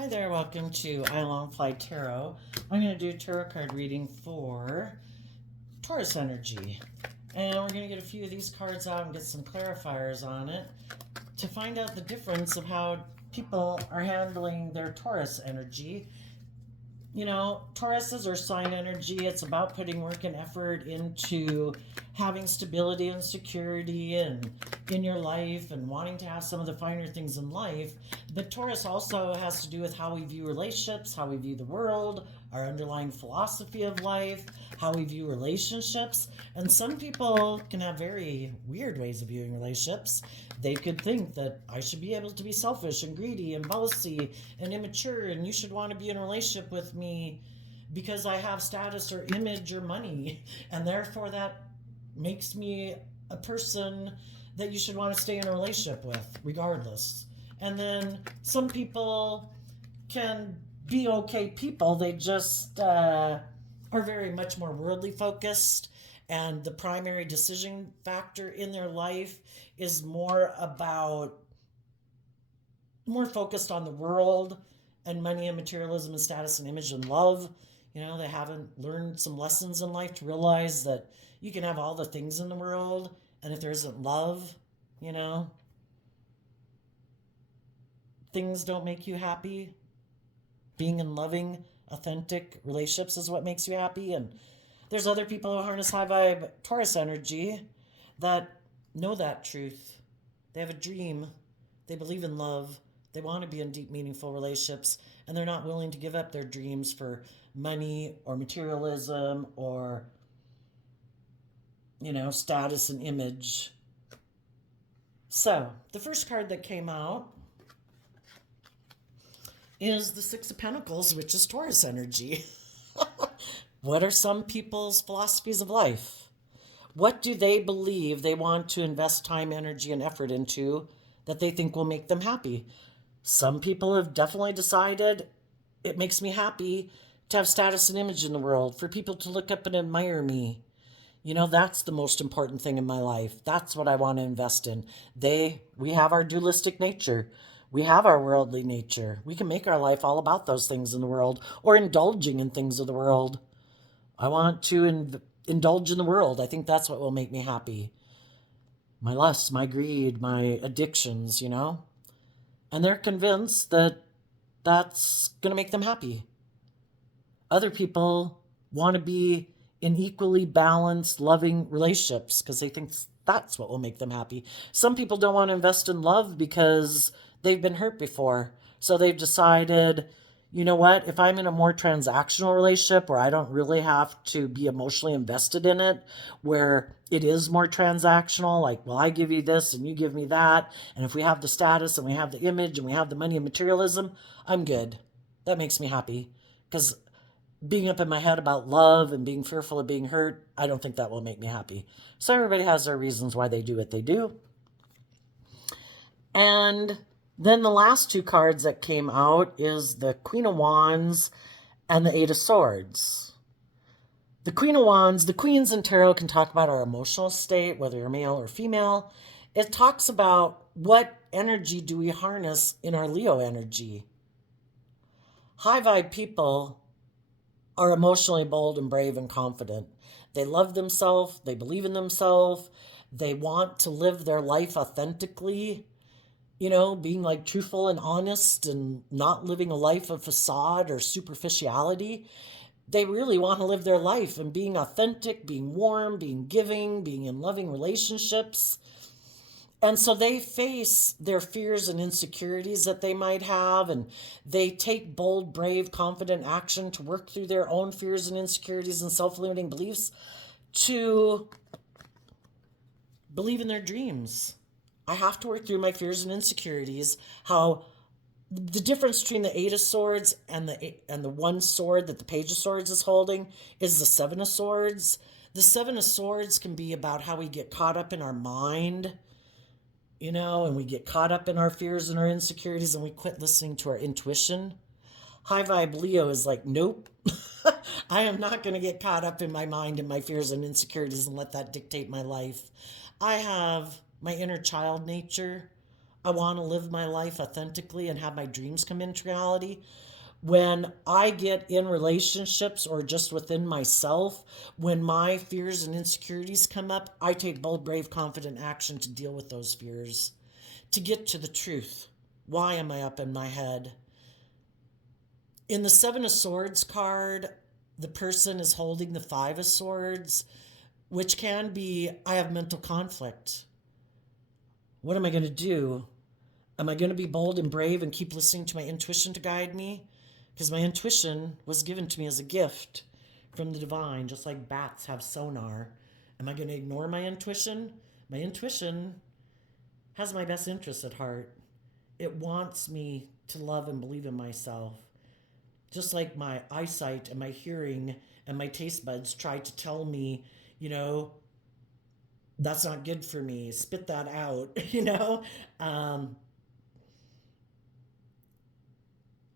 Hi there, welcome to I Long Fly Tarot. I'm going to do a tarot card reading for Taurus energy. And we're going to get a few of these cards out and get some clarifiers on it to find out the difference of how people are handling their Taurus energy. You know, Tauruses are sign energy. It's about putting work and effort into having stability and security and in your life and wanting to have some of the finer things in life. But Taurus also has to do with how we view relationships, how we view the world, our underlying philosophy of life, how we view relationships. And some people can have very weird ways of viewing relationships. They could think that I should be able to be selfish and greedy and bossy and immature, and you should want to be in a relationship with me because I have status or image or money, and therefore that makes me a person that you should want to stay in a relationship with regardless. And then some people can be okay people, they just are very much more worldly focused, and the primary decision factor in their life is more focused on the world and money and materialism and status and image and love. You know, they haven't learned some lessons in life to realize that you can have all the things in the world, and if there isn't love, you know, things don't make you happy. Being in loving, authentic relationships is what makes you happy. And there's other people who harness high vibe Taurus energy that know that truth. They have a dream. They believe in love. They want to be in deep, meaningful relationships, and they're not willing to give up their dreams for money or materialism or, you know, status and image. So, the first card that came out is the Six of Pentacles, which is Taurus energy. What are some people's philosophies of life? What do they believe they want to invest time, energy, and effort into that they think will make them happy? Some people have definitely decided it makes me happy to have status and image in the world, for people to look up and admire me. You know, that's the most important thing in my life. That's what I want to invest in. We have our dualistic nature. We have our worldly nature. We can make our life all about those things in the world or indulging in things of the world. I want to indulge in the world. I think that's what will make me happy. My lusts, my greed, my addictions, you know? And they're convinced that that's going to make them happy. Other people want to be in equally balanced, loving relationships because they think that's what will make them happy. Some people don't want to invest in love because they've been hurt before. So they've decided, you know what, if I'm in a more transactional relationship where I don't really have to be emotionally invested in it, where it is more transactional, like, well, I give you this and you give me that, and if we have the status and we have the image and we have the money and materialism, I'm good. That makes me happy. Because being up in my head about love and being fearful of being hurt, I don't think that will make me happy. So everybody has their reasons why they do what they do. And then the last two cards that came out is the Queen of Wands and the Eight of Swords. The Queen of Wands, the Queens in tarot can talk about our emotional state, whether you're male or female. It talks about what energy do we harness in our Leo energy. High vibe people are emotionally bold and brave and confident. They love themselves. They believe in themselves. They want to live their life authentically, you know, being like truthful and honest and not living a life of facade or superficiality. They really want to live their life and being authentic, being warm, being giving, being in loving relationships. And so they face their fears and insecurities that they might have, and they take bold, brave, confident action to work through their own fears and insecurities and self-limiting beliefs to believe in their dreams. I have to work through my fears and insecurities. How the difference between the Eight of Swords and the one sword that the Page of Swords is holding is the Seven of Swords. The Seven of Swords can be about how we get caught up in our mind, you know, and we get caught up in our fears and our insecurities and we quit listening to our intuition. High vibe Leo is like, nope, I am not going to get caught up in my mind and my fears and insecurities and let that dictate my life. I have my inner child nature. I want to live my life authentically and have my dreams come into reality. When I get in relationships or just within myself, when my fears and insecurities come up, I take bold, brave, confident action to deal with those fears, to get to the truth. Why am I up in my head? In the Seven of Swords card, the person is holding the Five of Swords, which can be, I have mental conflict. What am I going to do? Am I going to be bold and brave and keep listening to my intuition to guide me? Because my intuition was given to me as a gift from the divine, just like bats have sonar. Am I going to ignore my intuition? My intuition has my best interests at heart. It wants me to love and believe in myself. Just like my eyesight and my hearing and my taste buds try to tell me, that's not good for me. Spit that out,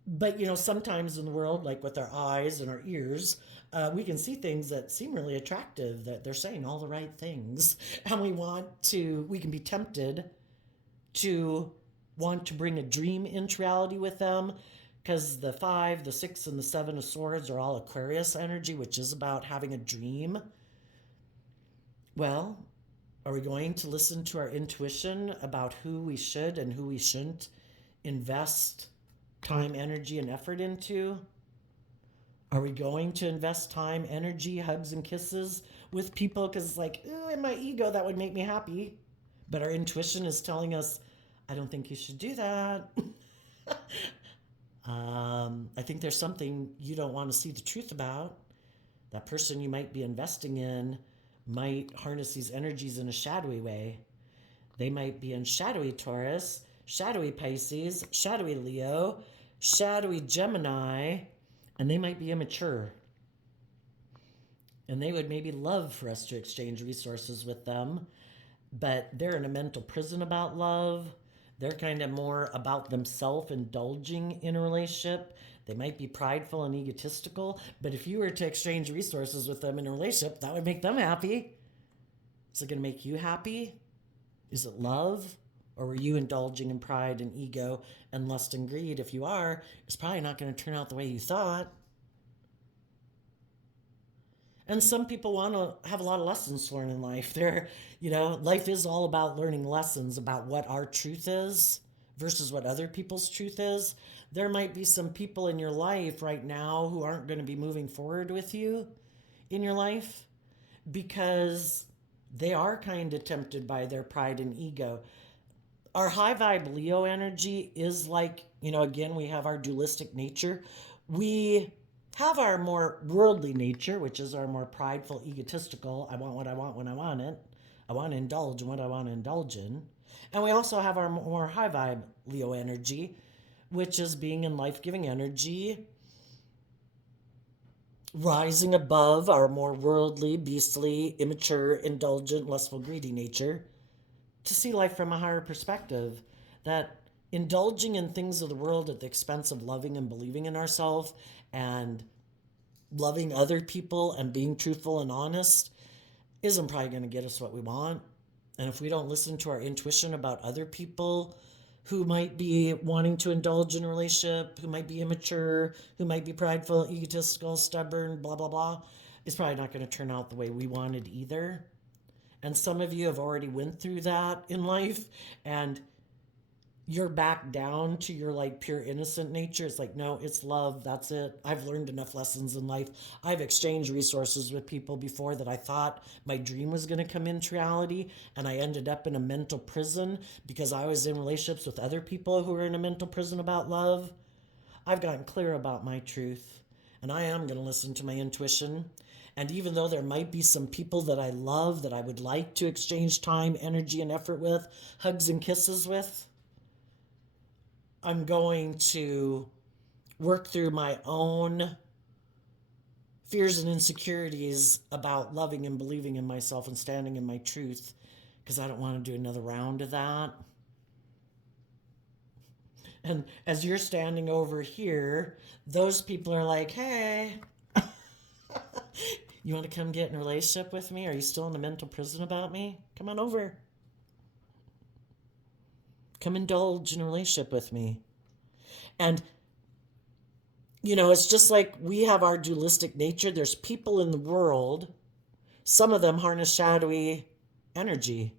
But, sometimes in the world, like with our eyes and our ears, we can see things that seem really attractive, that they're saying all the right things. And we can be tempted to want to bring a dream into reality with them, because the 5, the 6, and the 7 of Swords are all Aquarius energy, which is about having a dream. Well, are we going to listen to our intuition about who we should and who we shouldn't invest time, energy, and effort into? Are we going to invest time, energy, hugs, and kisses with people because it's like, ooh, in my ego, that would make me happy? But our intuition is telling us, I don't think you should do that. I think there's something you don't want to see the truth about. That person you might be investing in might harness these energies in a shadowy way. They might be in shadowy Taurus, shadowy Pisces, shadowy Leo, shadowy Gemini, and they might be immature. And they would maybe love for us to exchange resources with them, but they're in a mental prison about love. They're kind of more about themselves indulging in a relationship. They might be prideful and egotistical, but if you were to exchange resources with them in a relationship, that would make them happy. Is it going to make you happy? Is it love? Or were you indulging in pride and ego and lust and greed? If you are, it's probably not going to turn out the way you thought. And some people want to have a lot of lessons to learn in life. Life is all about learning lessons about what our truth is versus what other people's truth is. There might be some people in your life right now who aren't going to be moving forward with you in your life because they are kind of tempted by their pride and ego. Our high vibe Leo energy is like, again, we have our dualistic nature. We have our more worldly nature, which is our more prideful, egotistical, I want what I want when I want it. I want to indulge in what I want to indulge in. And we also have our more high vibe Leo energy, which is being in life-giving energy, rising above our more worldly, beastly, immature, indulgent, lustful, greedy nature to see life from a higher perspective. That indulging in things of the world at the expense of loving and believing in ourselves and loving other people and being truthful and honest isn't probably going to get us what we want. And if we don't listen to our intuition about other people who might be wanting to indulge in a relationship, who might be immature, who might be prideful, egotistical, stubborn, blah, blah, blah, it's probably not going to turn out the way we wanted either. And some of you have already went through that in life, and you're back down to your pure innocent nature. It's like, no, it's love. That's it. I've learned enough lessons in life. I've exchanged resources with people before that I thought my dream was going to come into reality. And I ended up in a mental prison because I was in relationships with other people who were in a mental prison about love. I've gotten clear about my truth, and I am going to listen to my intuition. And even though there might be some people that I love that I would like to exchange time, energy, and effort with, hugs and kisses with, I'm going to work through my own fears and insecurities about loving and believing in myself and standing in my truth, because I don't want to do another round of that. And as you're standing over here, those people are like, hey, you want to come get in a relationship with me? Are you still in a mental prison about me? Come on over. Come indulge in a relationship with me. And, it's just like we have our dualistic nature. There's people in the world, some of them harness shadowy energy.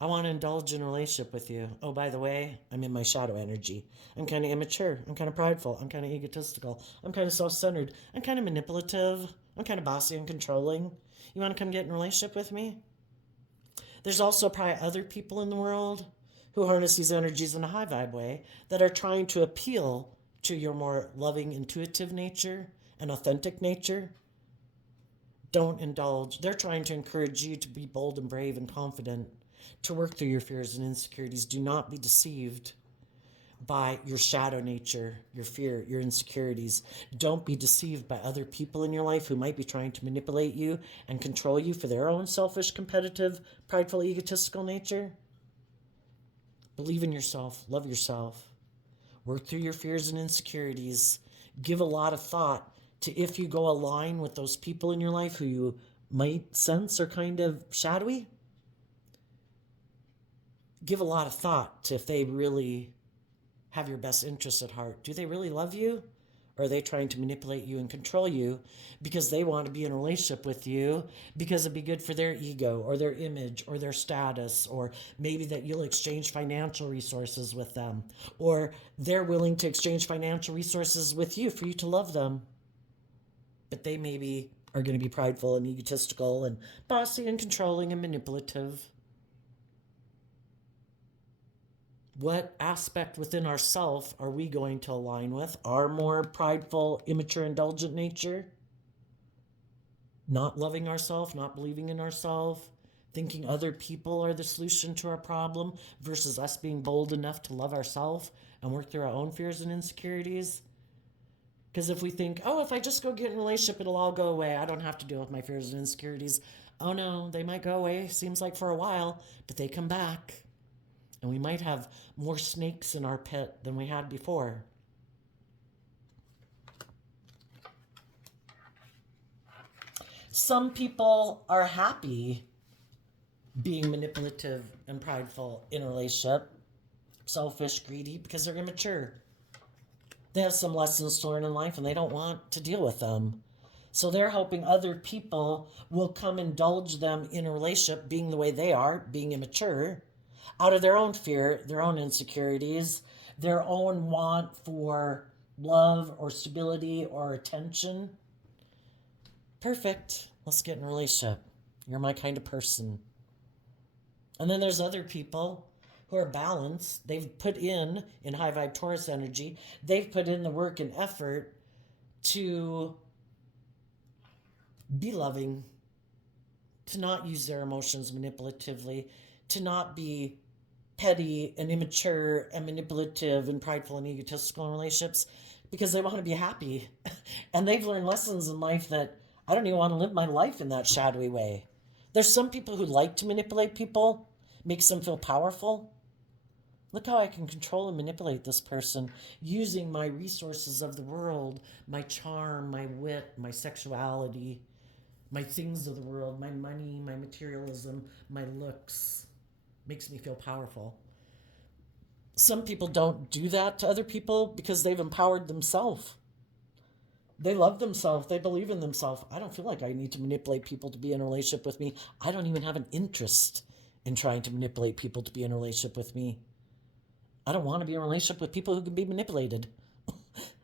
I want to indulge in a relationship with you. Oh, by the way, I'm in my shadow energy. I'm kind of immature. I'm kind of prideful. I'm kind of egotistical. I'm kind of self-centered. I'm kind of manipulative. I'm kind of bossy and controlling. You want to come get in a relationship with me? There's also probably other people in the world who harness these energies in a high vibe way that are trying to appeal to your more loving, intuitive nature and authentic nature. Don't indulge. They're trying to encourage you to be bold and brave and confident, to work through your fears and insecurities. Do not be deceived by your shadow nature, your fear, your insecurities. Don't be deceived by other people in your life who might be trying to manipulate you and control you for their own selfish, competitive, prideful, egotistical nature. Believe in yourself. Love yourself. Work through your fears and insecurities. Give a lot of thought to if you go align with those people in your life who you might sense are kind of shadowy. Give a lot of thought to if they really have your best interests at heart. Do they really love you? Or are they trying to manipulate you and control you because they want to be in a relationship with you because it'd be good for their ego or their image or their status, or maybe that you'll exchange financial resources with them, or they're willing to exchange financial resources with you for you to love them. But they maybe are going to be prideful and egotistical and bossy and controlling and manipulative. What aspect within ourself are we going to align with? Our more prideful, immature, indulgent nature? Not loving ourselves, not believing in ourselves, thinking other people are the solution to our problem versus us being bold enough to love ourselves and work through our own fears and insecurities? Because if we think, oh, if I just go get in a relationship, it'll all go away. I don't have to deal with my fears and insecurities. Oh no, they might go away, seems like for a while, but they come back. And we might have more snakes in our pit than we had before. Some people are happy being manipulative and prideful in a relationship, selfish, greedy, because they're immature. They have some lessons to learn in life and they don't want to deal with them. So they're hoping other people will come indulge them in a relationship being the way they are, being immature, out of their own fear, their own insecurities, their own want for love or stability or attention. Perfect. Let's get in a relationship. You're my kind of person. And then there's other people who are balanced. They've put in high vibe Taurus energy, they've put in the work and effort to be loving, to not use their emotions manipulatively, to not be petty and immature and manipulative and prideful and egotistical in relationships, because they want to be happy. And they've learned lessons in life that I don't even want to live my life in that shadowy way. There's some people who like to manipulate people, makes them feel powerful. Look how I can control and manipulate this person using my resources of the world, my charm, my wit, my sexuality, my things of the world, my money, my materialism, my looks. Makes me feel powerful. Some people don't do that to other people because they've empowered themselves. They love themselves. They believe in themselves. I don't feel like I need to manipulate people to be in a relationship with me. I don't even have an interest in trying to manipulate people to be in a relationship with me. I don't want to be in a relationship with people who can be manipulated.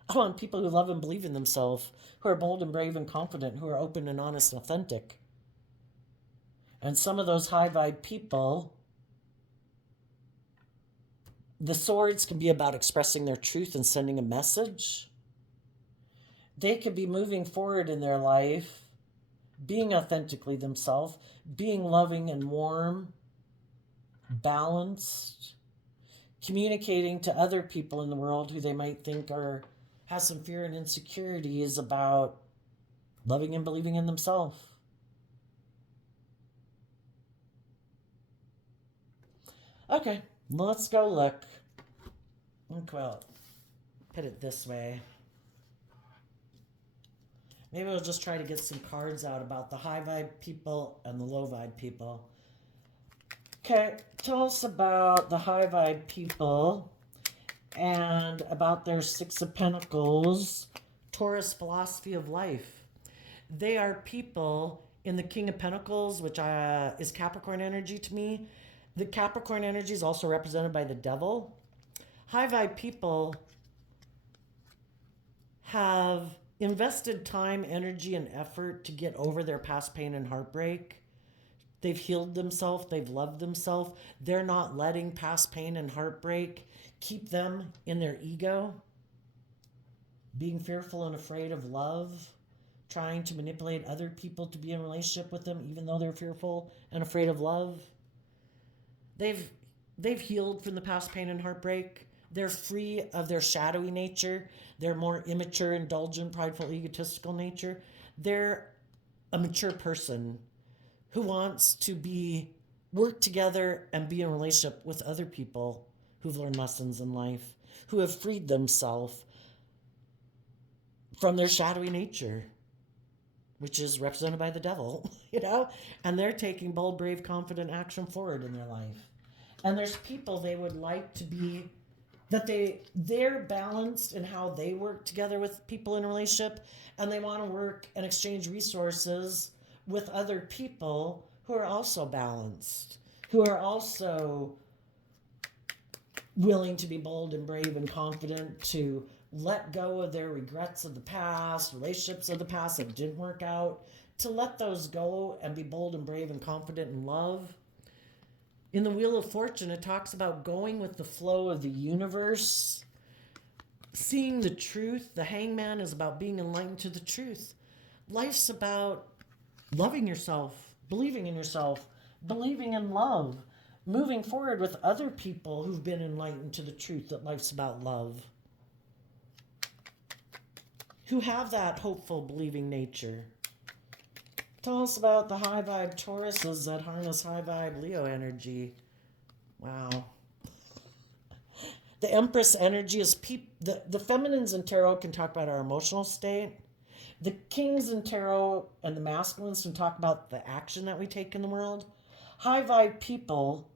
I want people who love and believe in themselves, who are bold and brave and confident, who are open and honest and authentic. And some of those high vibe people, the swords can be about expressing their truth and sending a message. They could be moving forward in their life, being authentically themselves, being loving and warm, balanced, communicating to other people in the world who they might think have some fear and insecurities about loving and believing in themselves. Okay, let's go look. Well, put it this way. Maybe we'll just try to get some cards out about the high vibe people and the low vibe people. Okay, tell us about the high vibe people and about their Six of Pentacles, Taurus philosophy of life. They are people in the King of Pentacles, which is Capricorn energy to me. The Capricorn energy is also represented by the devil. High vibe people have invested time, energy, and effort to get over their past pain and heartbreak. They've healed themselves, they've loved themselves. They're not letting past pain and heartbreak keep them in their ego, being fearful and afraid of love, trying to manipulate other people to be in a relationship with them, even though they're fearful and afraid of love. They've healed from the past pain and heartbreak. They're free of their shadowy nature, their more immature, indulgent, prideful, egotistical nature. They're a mature person who wants to work together and be in a relationship with other people who've learned lessons in life, who have freed themselves from their shadowy nature, which is represented by the devil, and they're taking bold, brave, confident action forward in their life. And there's people they would like to be, that they're balanced in how they work together with people in a relationship, and they want to work and exchange resources with other people who are also balanced, who are also willing to be bold and brave and confident, to let go of their regrets of the past, relationships of the past that didn't work out, to let those go and be bold and brave and confident in love. In the Wheel of Fortune, it talks about going with the flow of the universe, seeing the truth. The Hangman is about being enlightened to the truth. Life's about loving yourself, believing in yourself, believing in love, moving forward with other people who've been enlightened to the truth that life's about love, who have that hopeful, believing nature. Tell us about the high vibe Tauruses that harness high vibe Leo energy. Wow. The Empress energy is the feminines in tarot can talk about our emotional state. The kings in tarot and the masculines can talk about the action that we take in the world. High vibe people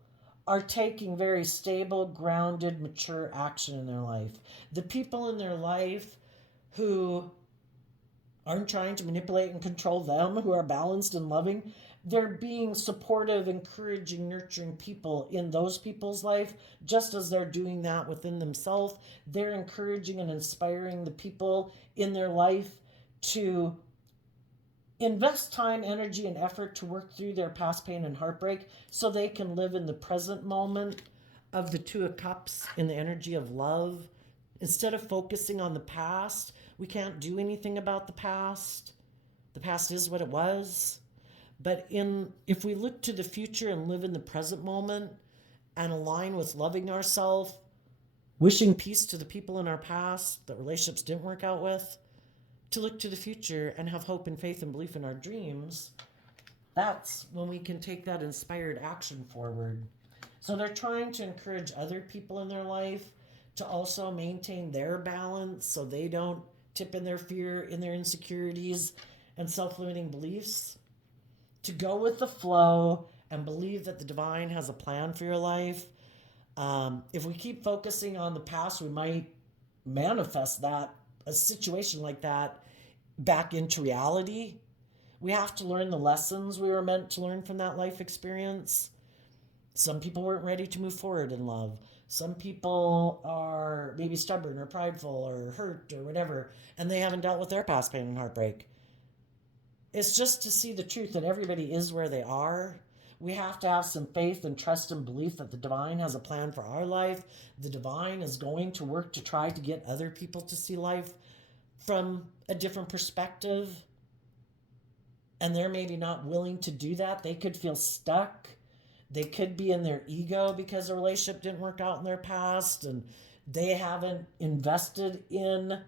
are taking very stable, grounded, mature action in their life. The people in their life who aren't trying to manipulate and control them, who are balanced and loving, they're being supportive, encouraging, nurturing people in those people's life, just as they're doing that within themselves. They're encouraging and inspiring the people in their life to invest time, energy, and effort to work through their past pain and heartbreak so they can live in the present moment of the Two of Cups in the energy of love. Instead of focusing on the past, we can't do anything about the past. The past is what it was. But if we look to the future and live in the present moment and align with loving ourselves, wishing peace to the people in our past that relationships didn't work out with, to look to the future and have hope and faith and belief in our dreams, that's when we can take that inspired action forward. So they're trying to encourage other people in their life to also maintain their balance so they don't tip in their fear, in their insecurities and self-limiting beliefs, to go with the flow and believe that the divine has a plan for your life. If we keep focusing on the past, we might manifest a situation like that back into reality. We have to learn the lessons we were meant to learn from that life experience. Some people weren't ready to move forward in love. Some people are maybe stubborn or prideful or hurt or whatever, and they haven't dealt with their past pain and heartbreak. It's just to see the truth that everybody is where they are. We have to have some faith and trust and belief that the divine has a plan for our life. The divine is going to work to try to get other people to see life from a different perspective. And they're maybe not willing to do that. They could feel stuck. They could be in their ego because a relationship didn't work out in their past and they haven't invested in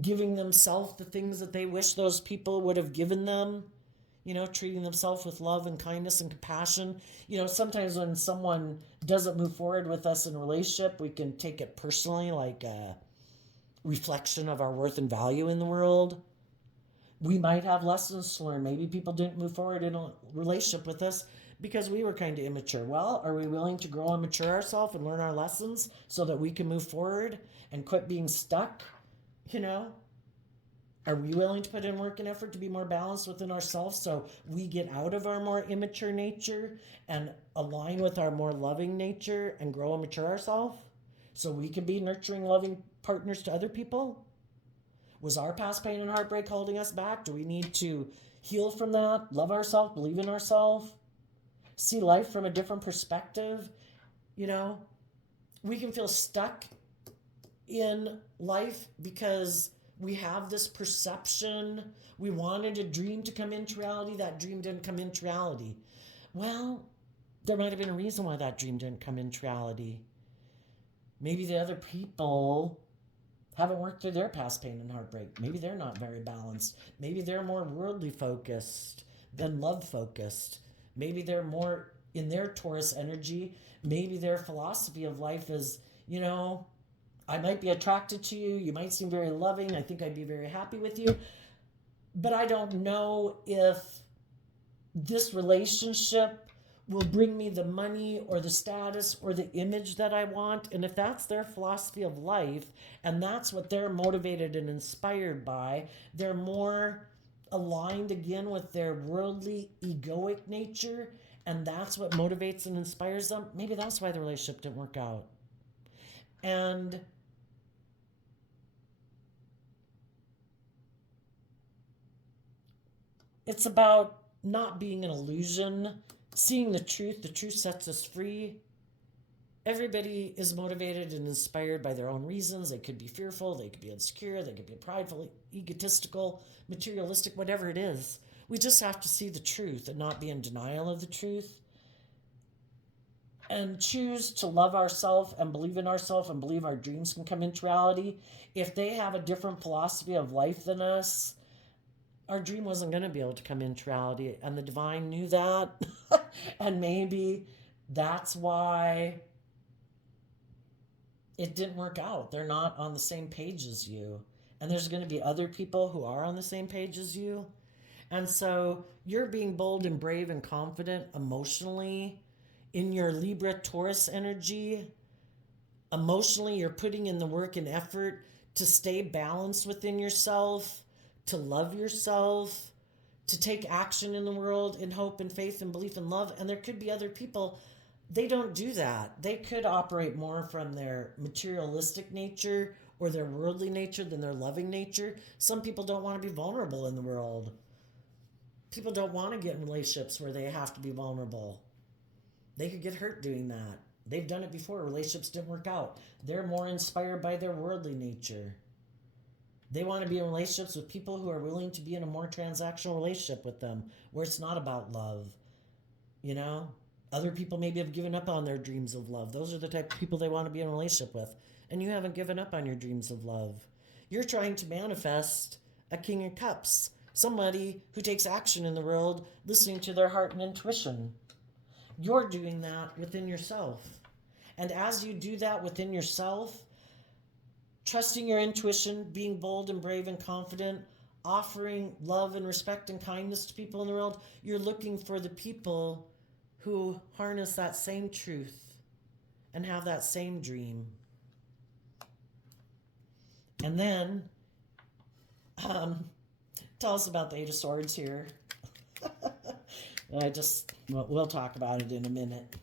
giving themselves the things that they wish those people would have given them, treating themselves with love and kindness and compassion. Sometimes when someone doesn't move forward with us in a relationship, we can take it personally, like a reflection of our worth and value in the world. We might have lessons to learn. Maybe people didn't move forward in a relationship with us because we were kind of immature. Well, are we willing to grow and mature ourselves and learn our lessons so that we can move forward and quit being stuck? You know, are we willing to put in work and effort to be more balanced within ourselves so we get out of our more immature nature and align with our more loving nature and grow and mature ourselves so we can be nurturing, loving partners to other people? Was our past pain and heartbreak holding us back? Do we need to heal from that, love ourselves, believe in ourselves, see life from a different perspective? You know, we can feel stuck in life because we have this perception. We wanted a dream to come into reality. That dream didn't come into reality. Well, there might have been a reason why that dream didn't come into reality. Maybe the other people haven't worked through their past pain and heartbreak. Maybe they're not very balanced. Maybe they're more worldly focused than love focused. Maybe they're more in their Taurus energy. Maybe their philosophy of life is, you know, I might be attracted to you. You might seem very loving. I think I'd be very happy with you. But I don't know if this relationship will bring me the money or the status or the image that I want. And if that's their philosophy of life, and that's what they're motivated and inspired by, they're more aligned again with their worldly, egoic nature, and that's what motivates and inspires them. Maybe that's why the relationship didn't work out. And it's about not being an illusion, seeing the truth. The truth sets us free. Everybody is motivated and inspired by their own reasons. They could be fearful, they could be insecure, they could be prideful, egotistical, materialistic, whatever it is. We just have to see the truth and not be in denial of the truth. And choose to love ourselves and believe in ourselves and believe our dreams can come into reality. If they have a different philosophy of life than us, our dream wasn't going to be able to come into reality. And the divine knew that. And maybe that's why it didn't work out. They're not on the same page as you. And there's going to be other people who are on the same page as you. And so you're being bold and brave and confident emotionally in your Libra Taurus energy. Emotionally, you're putting in the work and effort to stay balanced within yourself, to love yourself, to take action in the world in hope and faith and belief and love. And there could be other people, they don't do that. They could operate more from their materialistic nature or their worldly nature than their loving nature. Some people don't want to be vulnerable in the world. People don't want to get in relationships where they have to be vulnerable. They could get hurt doing that. They've done it before. Relationships didn't work out. They're more inspired by their worldly nature. They want to be in relationships with people who are willing to be in a more transactional relationship with them, where it's not about love. You know? Other people maybe have given up on their dreams of love. Those are the type of people they want to be in a relationship with. And you haven't given up on your dreams of love. You're trying to manifest a King of Cups. Somebody who takes action in the world, listening to their heart and intuition. You're doing that within yourself. And as you do that within yourself, trusting your intuition, being bold and brave and confident, offering love and respect and kindness to people in the world, you're looking for the people who harness that same truth and have that same dream. And then, tell us about the Eight of Swords here. We'll talk about it in a minute.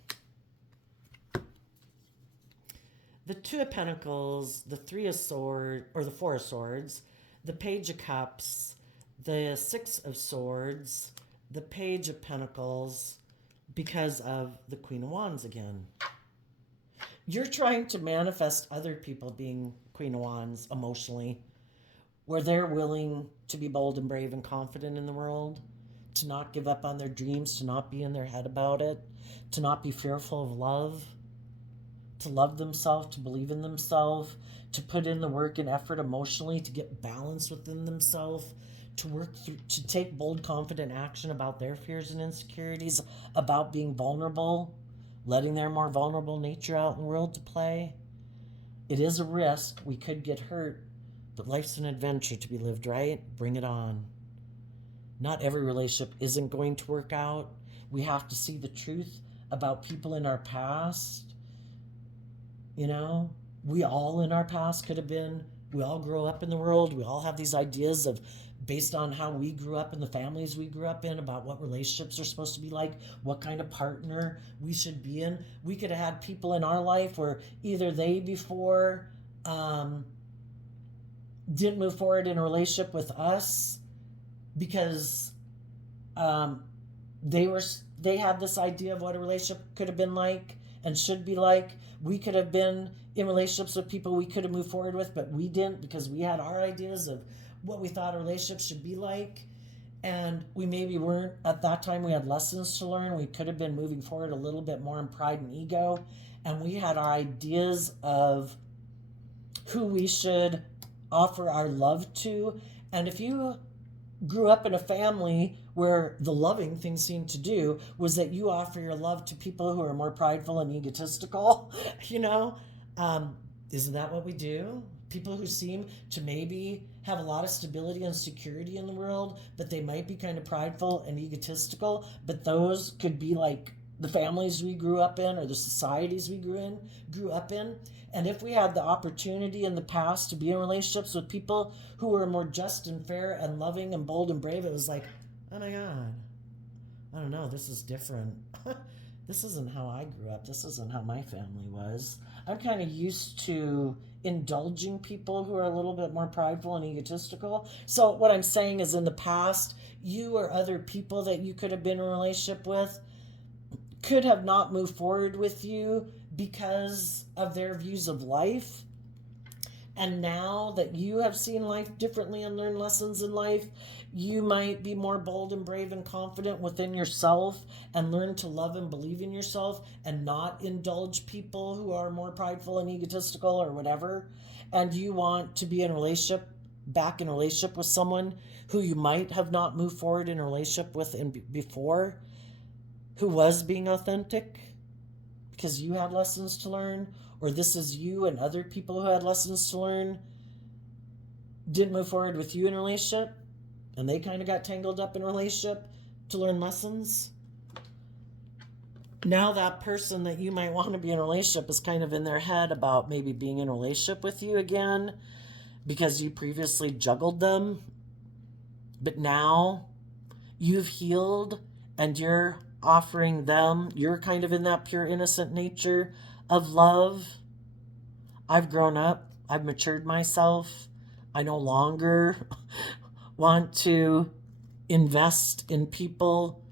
The Two of Pentacles, the Three of Swords, or the Four of Swords, the Page of Cups, the Six of Swords, the Page of Pentacles, because of the Queen of Wands again. You're trying to manifest other people being Queen of Wands emotionally, where they're willing to be bold and brave and confident in the world, to not give up on their dreams, to not be in their head about it, to not be fearful of love, to love themselves, to believe in themselves, to put in the work and effort emotionally, to get balance within themselves, to work through, to take bold, confident action about their fears and insecurities, about being vulnerable, letting their more vulnerable nature out in the world to play. It is a risk. We could get hurt, but life's an adventure to be lived right. Bring it on. Not every relationship isn't going to work out. We have to see the truth about people in our past. You know, we all in our past could have been, we all grow up in the world. We all have these ideas of, based on how we grew up in the families we grew up in, about what relationships are supposed to be like, what kind of partner we should be in. We could have had people in our life where either they before didn't move forward in a relationship with us because they had this idea of what a relationship could have been like and should be like. We could have been in relationships with people we could have moved forward with, but we didn't because we had our ideas of what we thought a relationship should be like. And we maybe weren't, at that time, we had lessons to learn. We could have been moving forward a little bit more in pride and ego. And we had our ideas of who we should offer our love to. And if you grew up in a family where the loving thing seemed to do was that you offer your love to people who are more prideful and egotistical, you know, isn't that what we do? People who seem to maybe have a lot of stability and security in the world, but they might be kind of prideful and egotistical, but those could be like the families we grew up in or the societies we grew up in. And if we had the opportunity in the past to be in relationships with people who were more just and fair and loving and bold and brave, it was like, oh my God, I don't know, this is different. This isn't how I grew up. This isn't how my family was. I'm kind of used to indulging people who are a little bit more prideful and egotistical. So what I'm saying is, in the past, you or other people that you could have been in a relationship with could have not moved forward with you because of their views of life. And now that you have seen life differently and learned lessons in life, you might be more bold and brave and confident within yourself and learn to love and believe in yourself and not indulge people who are more prideful and egotistical or whatever. And you want to be in a relationship, back in a relationship with someone who you might have not moved forward in a relationship with before, who was being authentic because you had lessons to learn, or this is you and other people who had lessons to learn didn't move forward with you in a relationship, and they kind of got tangled up in a relationship to learn lessons. Now that person that you might want to be in a relationship is kind of in their head about maybe being in a relationship with you again because you previously juggled them. But now you've healed and you're offering them, you're kind of in that pure innocent nature of love. I've grown up, I've matured myself. I no longer want to invest in people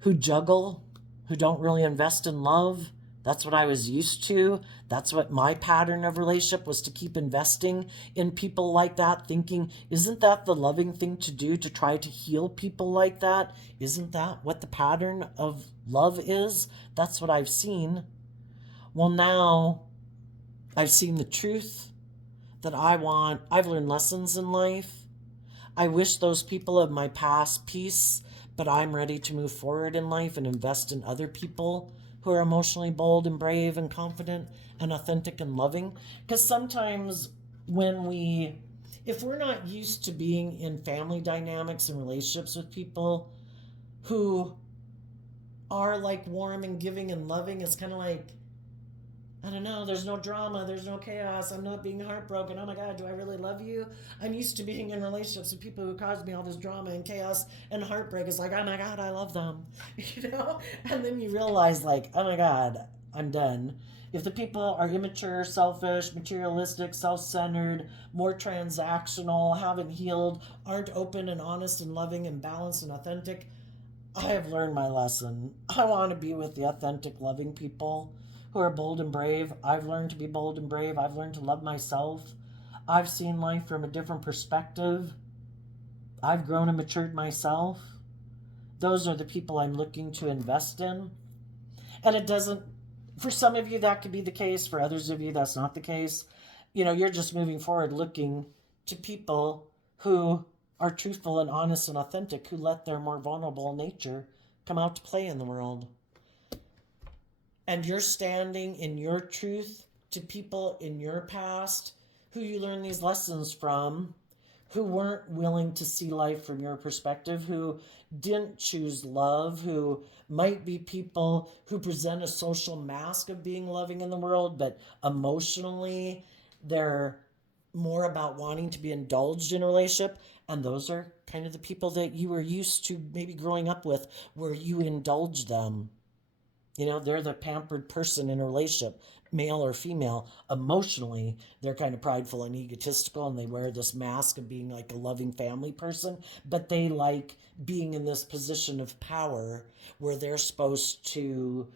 who juggle, who don't really invest in love. That's what I was used to. That's what my pattern of relationship was, to keep investing in people like that, thinking, isn't that the loving thing to do, to try to heal people like that? Isn't that what the pattern of love is? That's what I've seen. Well, now I've seen the truth that I want. I've learned lessons in life. I wish those people of my past peace, but I'm ready to move forward in life and invest in other people who are emotionally bold and brave and confident and authentic and loving. Because sometimes if we're not used to being in family dynamics and relationships with people who are like warm and giving and loving, it's kind of like, I don't know, there's no drama, there's no chaos, I'm not being heartbroken, oh my God, do I really love you? I'm used to being in relationships with people who cause me all this drama and chaos and heartbreak. It's like, oh my God, I love them, you know? And then you realize, like, oh my God, I'm done. If the people are immature, selfish, materialistic, self-centered, more transactional, haven't healed, aren't open and honest and loving and balanced and authentic, I have learned my lesson. I want to be with the authentic, loving people who are bold and brave. I've learned to be bold and brave. I've learned to love myself. I've seen life from a different perspective. I've grown and matured myself. Those are the people I'm looking to invest in. And it doesn't, for some of you that could be the case. For others of you that's not the case. You know, you're just moving forward looking to people who are truthful and honest and authentic, who let their more vulnerable nature come out to play in the world. And you're standing in your truth to people in your past who you learned these lessons from, who weren't willing to see life from your perspective, who didn't choose love, who might be people who present a social mask of being loving in the world, but emotionally they're more about wanting to be indulged in a relationship. And those are kind of the people that you were used to maybe growing up with, where you indulge them. You know, they're the pampered person in a relationship, male or female. Emotionally, they're kind of prideful and egotistical, and they wear this mask of being like a loving family person, but they like being in this position of power where they're supposed to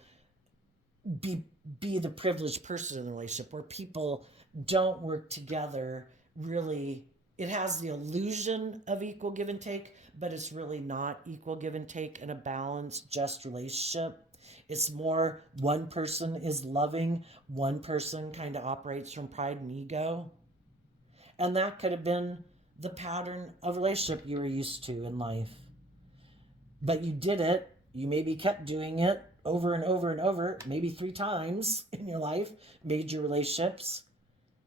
be be the privileged person in the relationship, where people don't work together really. It has the illusion of equal give and take, but it's really not equal give and take in a balanced, just relationship. It's more one person is loving, one person kind of operates from pride and ego. And that could have been the pattern of relationship you were used to in life. But you did it. You maybe kept doing it over and over and over, maybe 3 times in your life, major relationships.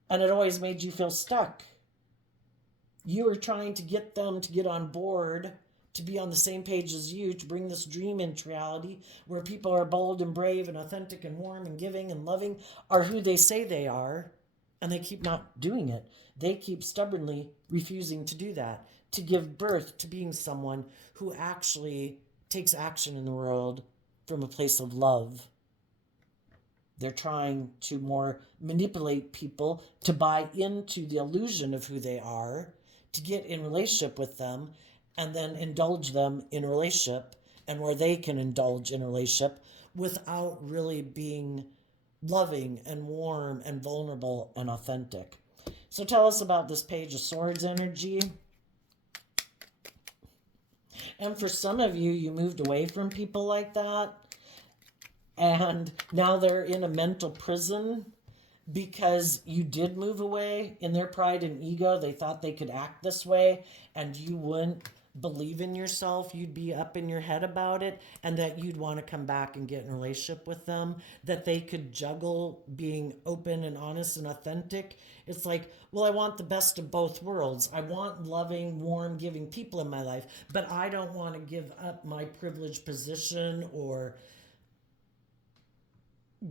And it always made you feel stuck. You were trying to get them to get on board, to be on the same page as you, to bring this dream into reality where people are bold and brave and authentic and warm and giving and loving, are who they say they are, and they keep not doing it. They keep stubbornly refusing to do that, to give birth to being someone who actually takes action in the world from a place of love. They're trying to more manipulate people to buy into the illusion of who they are, to get in relationship with them, and then indulge them in a relationship, and where they can indulge in a relationship without really being loving and warm and vulnerable and authentic. So tell us about this Page of Swords energy. And for some of you, you moved away from people like that, and now they're in a mental prison because you did move away. In their pride and ego, they thought they could act this way, and you wouldn't believe in yourself. You'd be up in your head about it, and that you'd want to come back and get in a relationship with them, that they could juggle being open and honest and authentic. It's like, well, I want the best of both worlds. I want loving, warm, giving people in my life, but I don't want to give up my privileged position or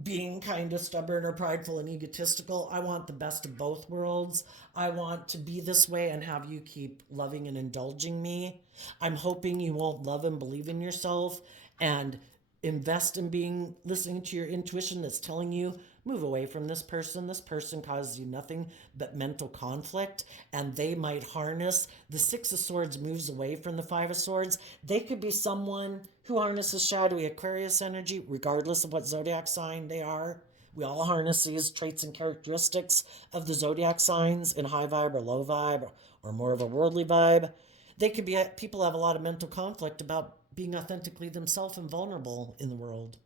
being kind of stubborn or prideful and egotistical. I want the best of both worlds. I want to be this way and have you keep loving and indulging me. I'm hoping you won't love and believe in yourself and invest in being listening to your intuition that's telling you, move away from this person. This person causes you nothing but mental conflict, and they might harness. The Six of Swords moves away from the Five of Swords. They could be someone who harnesses shadowy Aquarius energy, regardless of what zodiac sign they are. We all harness these traits and characteristics of the zodiac signs in high vibe or low vibe or more of a worldly vibe. They could be people have a lot of mental conflict about being authentically themselves and vulnerable in the world.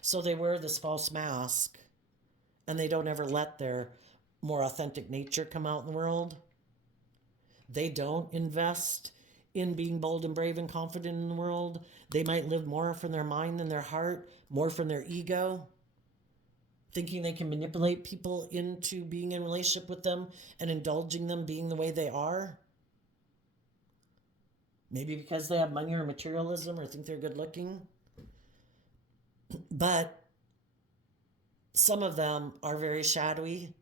So they wear this false mask, and they don't ever let their more authentic nature come out in the world. They don't invest in being bold and brave and confident in the world. They might live more from their mind than their heart, more from their ego, thinking they can manipulate people into being in relationship with them and indulging them being the way they are. Maybe because they have money or materialism or think they're good looking. But some of them are very shadowy,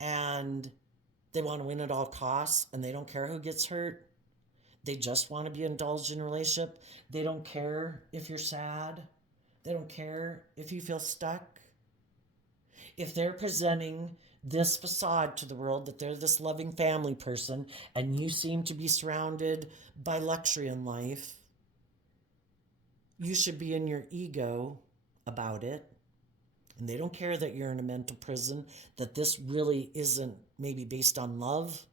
and they want to win at all costs, and they don't care who gets hurt. They just want to be indulged in a relationship. They don't care if you're sad. They don't care if you feel stuck. If they're presenting this facade to the world that they're this loving family person, and you seem to be surrounded by luxury in life, you should be in your ego about it. And they don't care that you're in a mental prison, that this really isn't maybe based on love.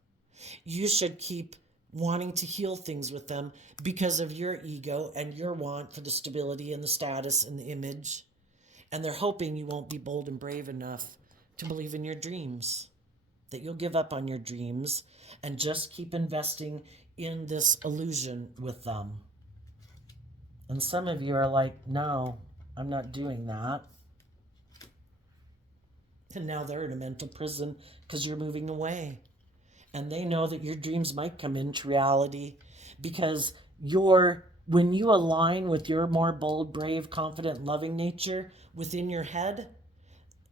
You should keep wanting to heal things with them because of your ego and your want for the stability and the status and the image. And they're hoping you won't be bold and brave enough to believe in your dreams, that you'll give up on your dreams and just keep investing in this illusion with them. And some of you are like, no, I'm not doing that. And now they're in a mental prison because you're moving away. And they know that your dreams might come into reality because your When you align with your more bold, brave, confident, loving nature within your head,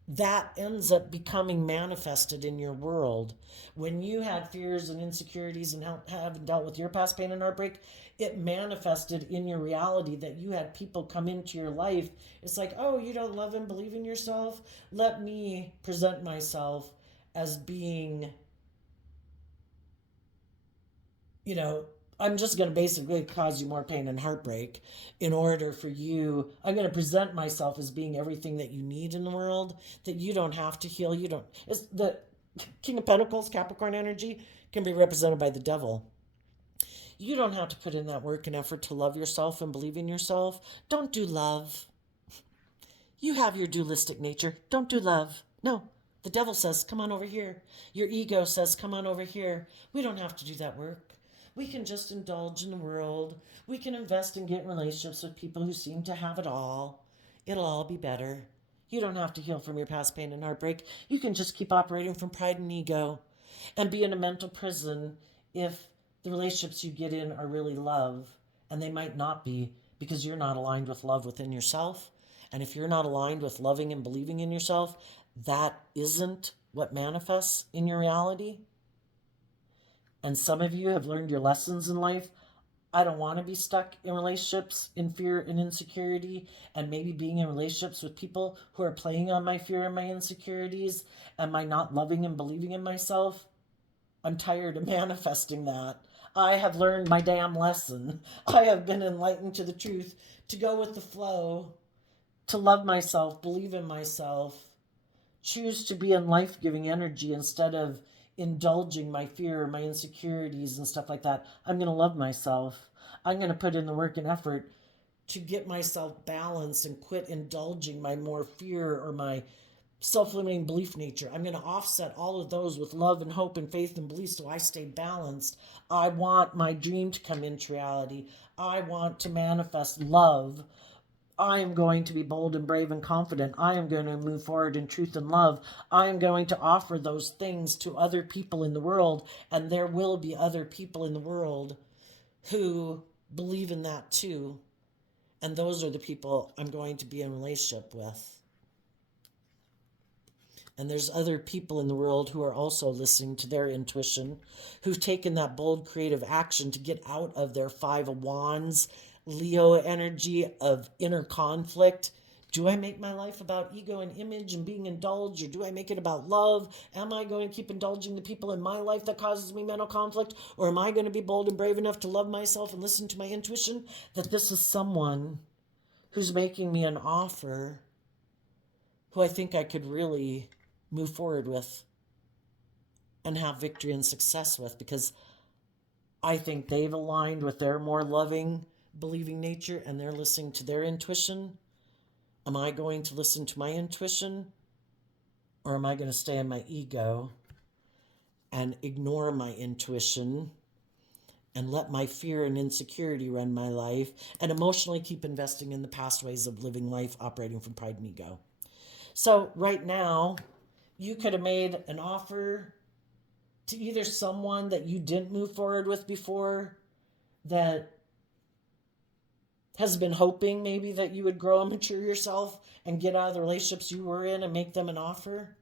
that ends up becoming manifested in your world. When you had fears and insecurities and haven't dealt with your past pain and heartbreak, it manifested in your reality that you had people come into your life. It's like, oh, you don't love and believe in yourself? Let me present myself as being, you know, I'm just going to basically cause you more pain and heartbreak in order for you. I'm going to present myself as being everything that you need in the world, that you don't have to heal. You don't. It's the King of Pentacles, Capricorn energy, can be represented by the devil. You don't have to put in that work and effort to love yourself and believe in yourself. Don't do love. You have your dualistic nature. Don't do love. No. The devil says, come on over here. Your ego says, come on over here. We don't have to do that work. We can just indulge in the world. We can invest and get in relationships with people who seem to have it all. It'll all be better. You don't have to heal from your past pain and heartbreak. You can just keep operating from pride and ego and be in a mental prison if the relationships you get in are really love, and they might not be because you're not aligned with love within yourself. And if you're not aligned with loving and believing in yourself, that isn't what manifests in your reality. And some of you have learned your lessons in life. I don't want to be stuck in relationships in fear and insecurity, and maybe being in relationships with people who are playing on my fear and my insecurities and my not loving and believing in myself. I'm tired of manifesting that. I have learned my damn lesson. I have been enlightened to the truth, to go with the flow, to love myself, believe in myself, choose to be in life-giving energy instead of indulging my fear, my insecurities and stuff like that. I'm going to love myself. I'm going to put in the work and effort to get myself balanced and quit indulging my more fear or my self-limiting belief nature. I'm going to offset all of those with love and hope and faith and belief so I stay balanced. I want my dream to come into reality. I want to manifest love. I am going to be bold and brave and confident. I am going to move forward in truth and love. I am going to offer those things to other people in the world, and there will be other people in the world who believe in that too. And those are the people I'm going to be in relationship with. And there's other people in the world who are also listening to their intuition, who've taken that bold creative action to get out of their Five of Wands, Leo energy of inner conflict. Do I make my life about ego and image and being indulged, or do I make it about love? Am I going to keep indulging the people in my life that causes me mental conflict? Or am I going to be bold and brave enough to love myself and listen to my intuition that this is someone who's making me an offer who I think I could really move forward with and have victory and success with, because I think they've aligned with their more loving, believing nature and they're listening to their intuition. Am I going to listen to my intuition, or am I going to stay in my ego and ignore my intuition and let my fear and insecurity run my life and emotionally keep investing in the past ways of living life operating from pride and ego? So right now, you could have made an offer to either someone that you didn't move forward with before, that has been hoping maybe that you would grow and mature yourself and get out of the relationships you were in and make them an offer.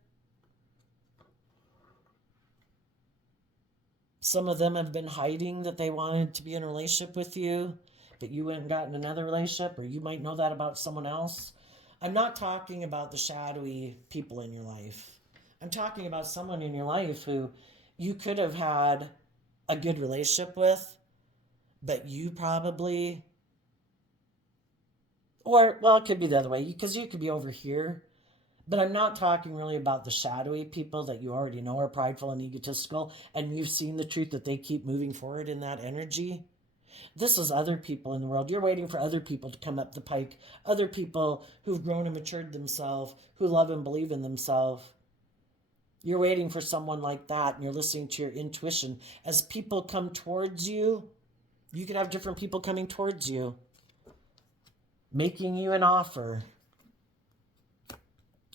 Some of them have been hiding that they wanted to be in a relationship with you, but you went and got in another relationship, or you might know that about someone else. I'm not talking about the shadowy people in your life. I'm talking about someone in your life who you could have had a good relationship with, but you probably, or, well, it could be the other way, because you could be over here. But I'm not talking really about the shadowy people that you already know are prideful and egotistical, and you've seen the truth that they keep moving forward in that energy. This is other people in the world. You're waiting for other people to come up the pike, other people who've grown and matured themselves, who love and believe in themselves. You're waiting for someone like that, and you're listening to your intuition. As people come towards you, you could have different people coming towards you, making you an offer.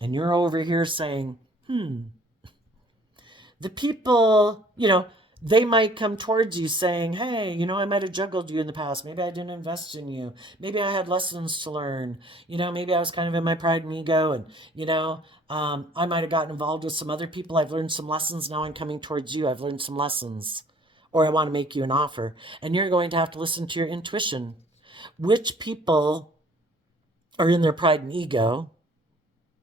And you're over here saying, the people, They might come towards you saying, hey, I might have juggled you in the past. Maybe I didn't invest in you. Maybe I had lessons to learn. Maybe I was kind of in my pride and ego. And, I might have gotten involved with some other people. I've learned some lessons. Now I'm coming towards you. I've learned some lessons. Or I want to make you an offer. And you're going to have to listen to your intuition. Which people are in their pride and ego,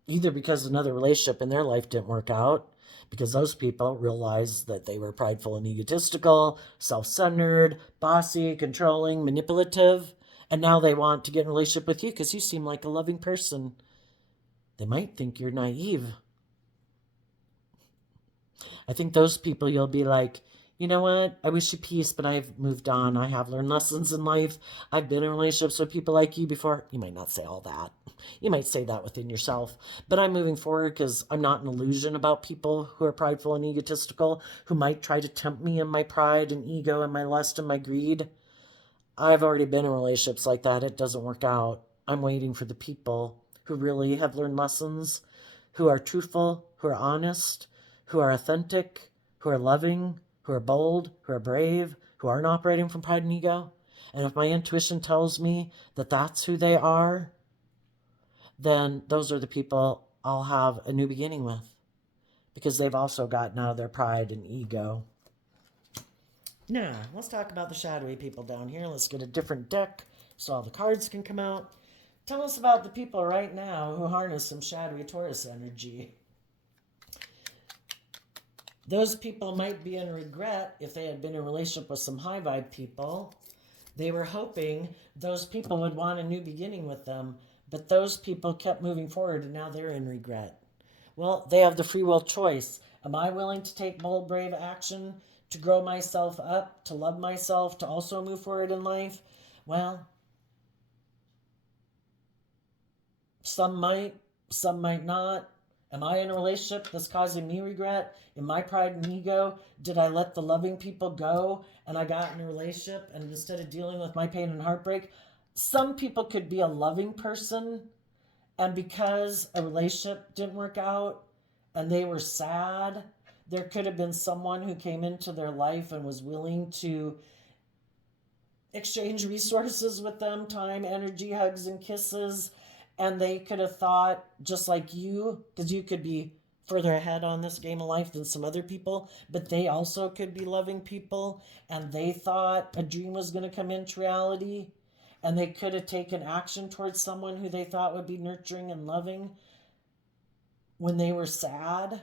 either because another relationship in their life didn't work out, because those people realized that they were prideful and egotistical, self-centered, bossy, controlling, manipulative, and now they want to get in a relationship with you because you seem like a loving person. They might think you're naive. I think those people, you'll be like, you know what? I wish you peace, but I've moved on. I have learned lessons in life. I've been in relationships with people like you before. You might not say all that. You might say that within yourself. But I'm moving forward because I'm not an illusion about people who are prideful and egotistical, who might try to tempt me in my pride and ego and my lust and my greed. I've already been in relationships like that. It doesn't work out. I'm waiting for the people who really have learned lessons, who are truthful, who are honest, who are authentic, who are loving, who are bold, who are brave, who aren't operating from pride and ego. And if my intuition tells me that that's who they are, then those are the people I'll have a new beginning with, because they've also gotten out of their pride and ego. Now, let's talk about the shadowy people down here. Let's get a different deck so all the cards can come out. Tell us about the people right now who harness some shadowy Taurus energy. Those people might be in regret if they had been in a relationship with some high vibe people. They were hoping those people would want a new beginning with them, but those people kept moving forward and now they're in regret. Well, they have the free will choice. Am I willing to take bold, brave action to grow myself up, to love myself, to also move forward in life? Well, some might not. Am I in a relationship that's causing me regret? In my pride and ego, did I let the loving people go and I got in a relationship, and instead of dealing with my pain and heartbreak, some people could be a loving person, and because a relationship didn't work out and they were sad, there could have been someone who came into their life and was willing to exchange resources with them, time, energy, hugs, and kisses. And they could have thought, just like you, because you could be further ahead on this game of life than some other people, but they also could be loving people, and they thought a dream was going to come into reality, and they could have taken action towards someone who they thought would be nurturing and loving when they were sad.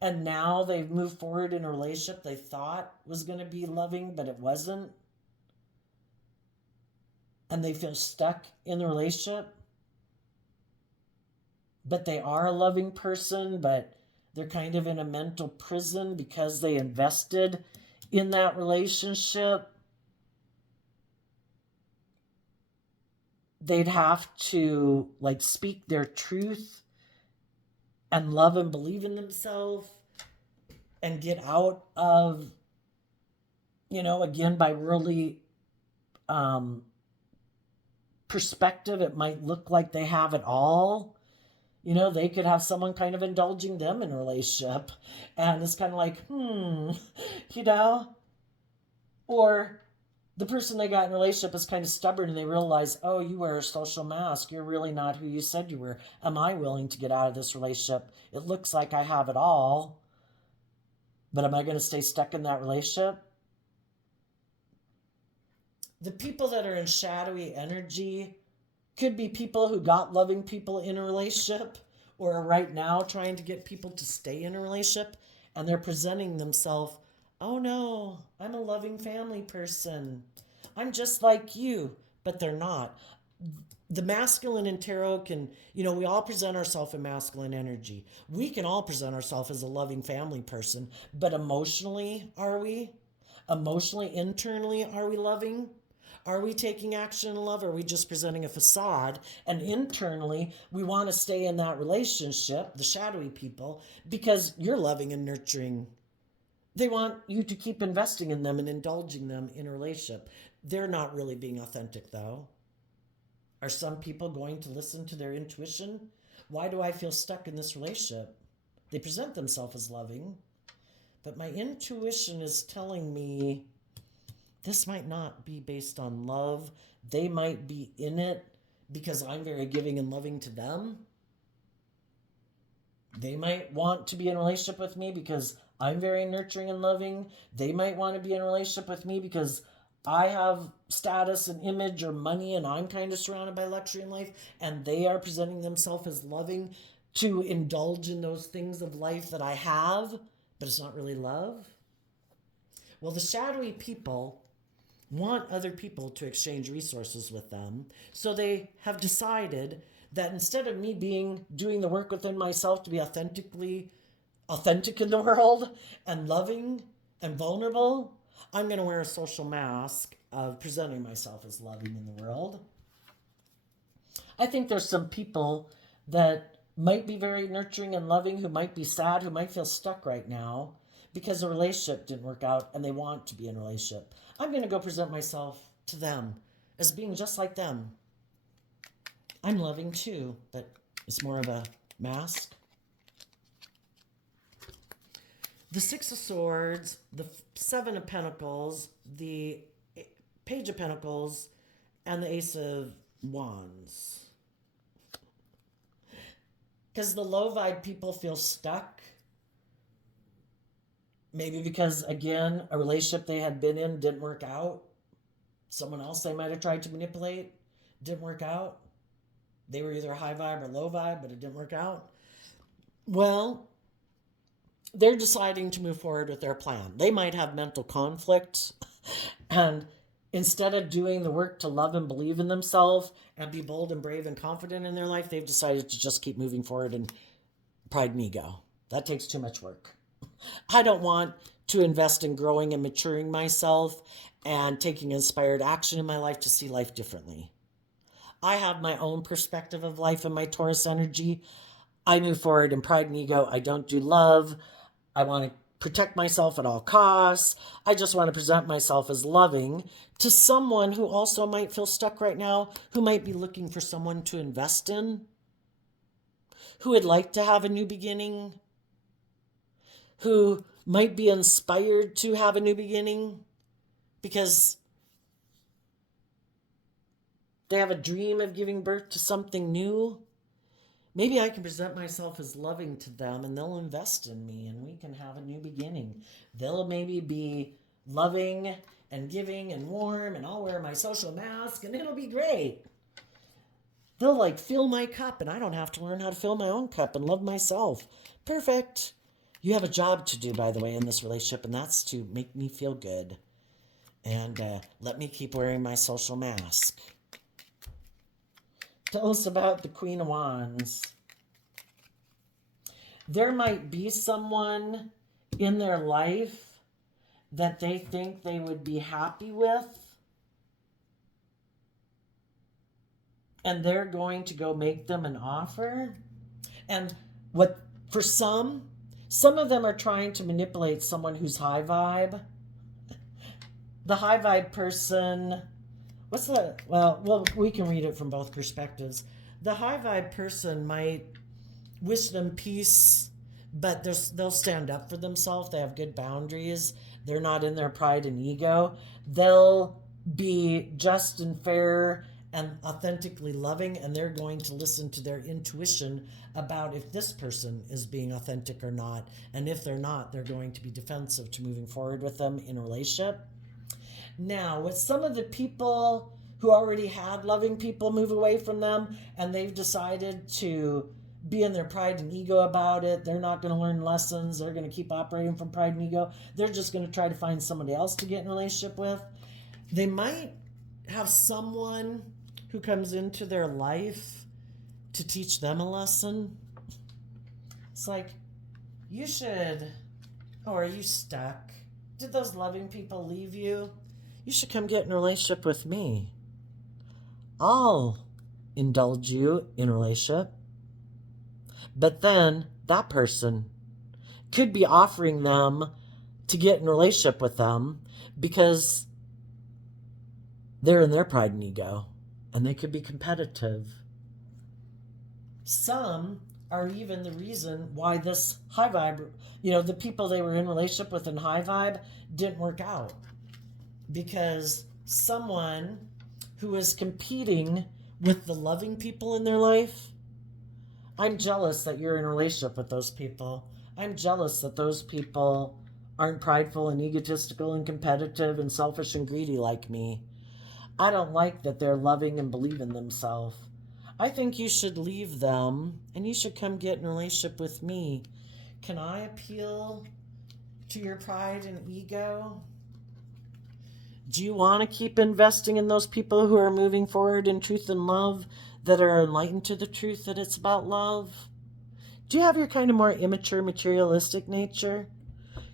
And now they've moved forward in a relationship they thought was going to be loving, but it wasn't. And they feel stuck in the relationship, but they are a loving person, but they're kind of in a mental prison because they invested in that relationship. They'd have to speak their truth and love and believe in themselves and get out of, again, by worldly perspective, it might look like they have it all. They could have someone kind of indulging them in a relationship, and it's kind of like, or the person they got in a relationship is kind of stubborn and they realize, oh, you wear a social mask. You're really not who you said you were. Am I willing to get out of this relationship? It looks like I have it all, but am I going to stay stuck in that relationship? The people that are in shadowy energy could be people who got loving people in a relationship, or are right now trying to get people to stay in a relationship, and they're presenting themselves, oh no, I'm a loving family person. I'm just like you, but they're not. The masculine in tarot can, we all present ourselves in masculine energy. We can all present ourselves as a loving family person, but emotionally, are we? Emotionally, internally, are we loving? Are we taking action in love? Or are we just presenting a facade? And internally, we want to stay in that relationship, the shadowy people, because you're loving and nurturing. They want you to keep investing in them and indulging them in a relationship. They're not really being authentic, though. Are some people going to listen to their intuition? Why do I feel stuck in this relationship? They present themselves as loving, But my intuition is telling me this might not be based on love. They might be in it because I'm very giving and loving to them. They might want to be in a relationship with me because I'm very nurturing and loving. They might want to be in a relationship with me because I have status and image or money and I'm kind of surrounded by luxury in life, and they are presenting themselves as loving to indulge in those things of life that I have, but it's not really love. Well, the shadowy people want other people to exchange resources with them, so they have decided that instead of me doing the work within myself to be authentic in the world and loving and vulnerable, I'm going to wear a social mask of presenting myself as loving in the world. I think there's some people that might be very nurturing and loving, who might be sad, who might feel stuck right now because a relationship didn't work out and they want to be in a relationship. I'm going to go present myself to them as being just like them. I'm loving too, but it's more of a mask. The Six of Swords, the Seven of Pentacles, the Page of Pentacles, and the Ace of Wands. Because the low vibe people feel stuck. Maybe because, again, a relationship they had been in didn't work out. Someone else they might have tried to manipulate didn't work out. They were either high vibe or low vibe, but it didn't work out. Well, they're deciding to move forward with their plan. They might have mental conflict, and instead of doing the work to love and believe in themselves and be bold and brave and confident in their life, they've decided to just keep moving forward in pride and ego. That takes too much work. I don't want to invest in growing and maturing myself and taking inspired action in my life to see life differently. I have my own perspective of life in my Taurus energy. I move forward in pride and ego. I don't do love. I want to protect myself at all costs. I just want to present myself as loving to someone who also might feel stuck right now, who might be looking for someone to invest in, who would like to have a new beginning, who might be inspired to have a new beginning because they have a dream of giving birth to something new. Maybe I can present myself as loving to them and they'll invest in me and we can have a new beginning. They'll maybe be loving and giving and warm and I'll wear my social mask and it'll be great. They'll like fill my cup and I don't have to learn how to fill my own cup and love myself. Perfect. You have a job to do, by the way, in this relationship, and that's to make me feel good. And let me keep wearing my social mask. Tell us about the Queen of Wands. There might be someone in their life that they think they would be happy with, and they're going to go make them an offer. And what for some of them are trying to manipulate someone who's high vibe. The high vibe person, we can read it from both perspectives. The high vibe person might wish them peace, but they'll stand up for themselves. They have good boundaries. They're not in their pride and ego. They'll be just and fair and authentically loving, and they're going to listen to their intuition about if this person is being authentic or not. And if they're not, they're going to be defensive to moving forward with them in a relationship. Now, with some of the people who already had loving people move away from them and they've decided to be in their pride and ego about it, they're not going to learn lessons. They're going to keep operating from pride and ego. They're just going to try to find somebody else to get in a relationship with. They might have someone who comes into their life to teach them a lesson. It's like, are you stuck? Did those loving people leave you? You should come get in a relationship with me. I'll indulge you in a relationship. But then that person could be offering them to get in a relationship with them because they're in their pride and ego. And they could be competitive. Some are even the reason why this high vibe, the people they were in relationship with in high vibe didn't work out. Because someone who is competing with the loving people in their life, I'm jealous that you're in a relationship with those people. I'm jealous that those people aren't prideful and egotistical and competitive and selfish and greedy like me. I don't like that they're loving and believe in themselves. I think you should leave them and you should come get in a relationship with me. Can I appeal to your pride and ego? Do you want to keep investing in those people who are moving forward in truth and love, that are enlightened to the truth that it's about love? Do you have your kind of more immature, materialistic nature?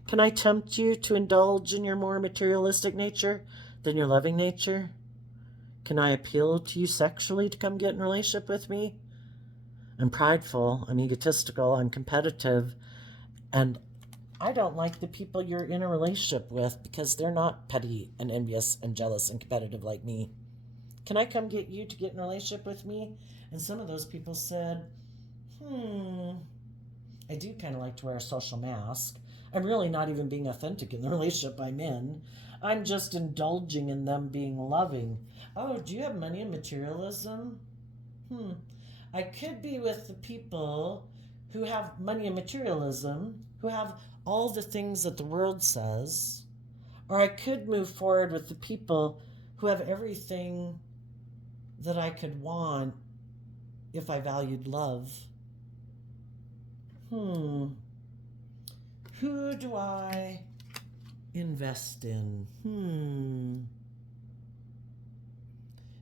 Can I tempt you to indulge in your more materialistic nature than your loving nature? Can I appeal to you sexually to come get in a relationship with me? I'm prideful, I'm egotistical, I'm competitive, and I don't like the people you're in a relationship with because they're not petty and envious and jealous and competitive like me. Can I come get you to get in a relationship with me? And some of those people said, I do kind of like to wear a social mask. I'm really not even being authentic in the relationship I'm in. I'm just indulging in them being loving. Oh, do you have money and materialism? I could be with the people who have money and materialism, who have all the things that the world says, or I could move forward with the people who have everything that I could want if I valued love. Who do I invest in?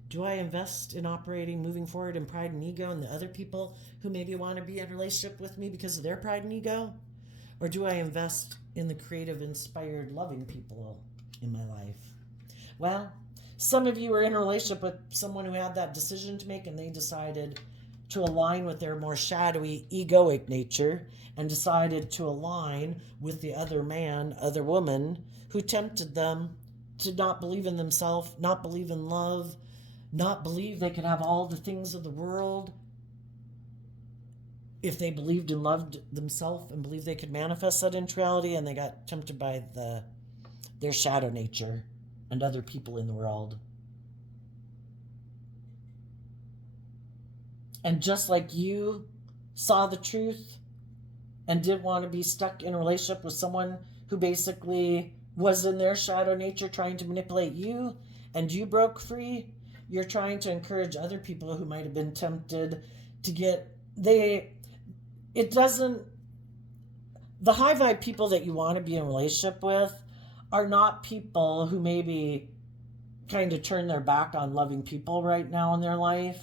Do I invest in operating, moving forward in pride and ego and the other people who maybe want to be in a relationship with me because of their pride and ego? Or do I invest in the creative, inspired, loving people in my life? Well, some of you are in a relationship with someone who had that decision to make and they decided to align with their more shadowy, egoic nature and decided to align with the other man, other woman who tempted them to not believe in themselves, not believe in love, not believe they could have all the things of the world if they believed and loved themselves and believed they could manifest that into reality, and they got tempted by their shadow nature and other people in the world. And just like you saw the truth and didn't want to be stuck in a relationship with someone who basically was in their shadow nature trying to manipulate you, and you broke free, you're trying to encourage other people who might have been tempted to get the high vibe people that you want to be in a relationship with are not people who maybe kind of turn their back on loving people right now in their life.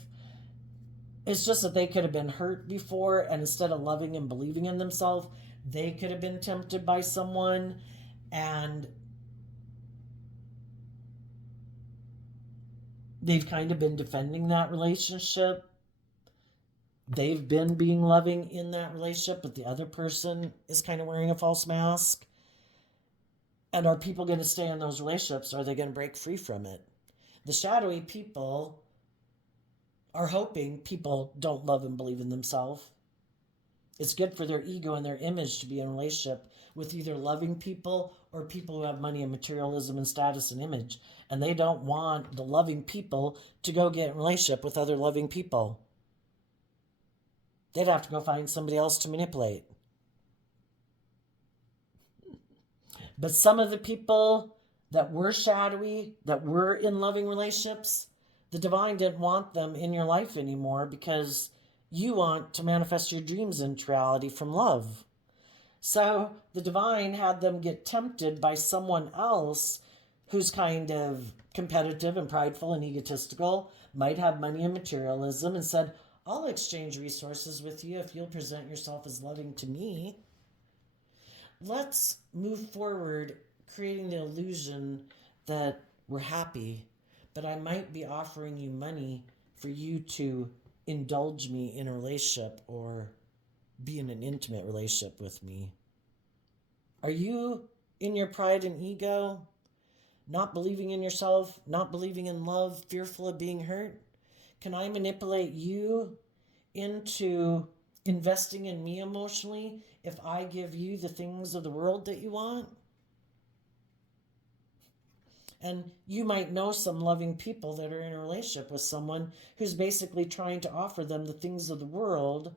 It's just that they could have been hurt before, and instead of loving and believing in themselves, they could have been tempted by someone, and they've kind of been defending that relationship. They've been being loving in that relationship, but the other person is kind of wearing a false mask. And are people going to stay in those relationships, or are they going to break free from it? The shadowy people are hoping people don't love and believe in themselves. It's good for their ego and their image to be in a relationship with either loving people or people who have money and materialism and status and image. And they don't want the loving people to go get in a relationship with other loving people. They'd have to go find somebody else to manipulate. But some of the people that were shadowy, that were in loving relationships, the divine didn't want them in your life anymore because you want to manifest your dreams into reality from love. So the divine had them get tempted by someone else who's kind of competitive and prideful and egotistical, might have money and materialism, and said, I'll exchange resources with you if you'll present yourself as loving to me. Let's move forward creating the illusion that we're happy, but I might be offering you money for you to indulge me in a relationship or be in an intimate relationship with me. Are you in your pride and ego, not believing in yourself, not believing in love, fearful of being hurt? Can I manipulate you into investing in me emotionally if I give you the things of the world that you want? And you might know some loving people that are in a relationship with someone who's basically trying to offer them the things of the world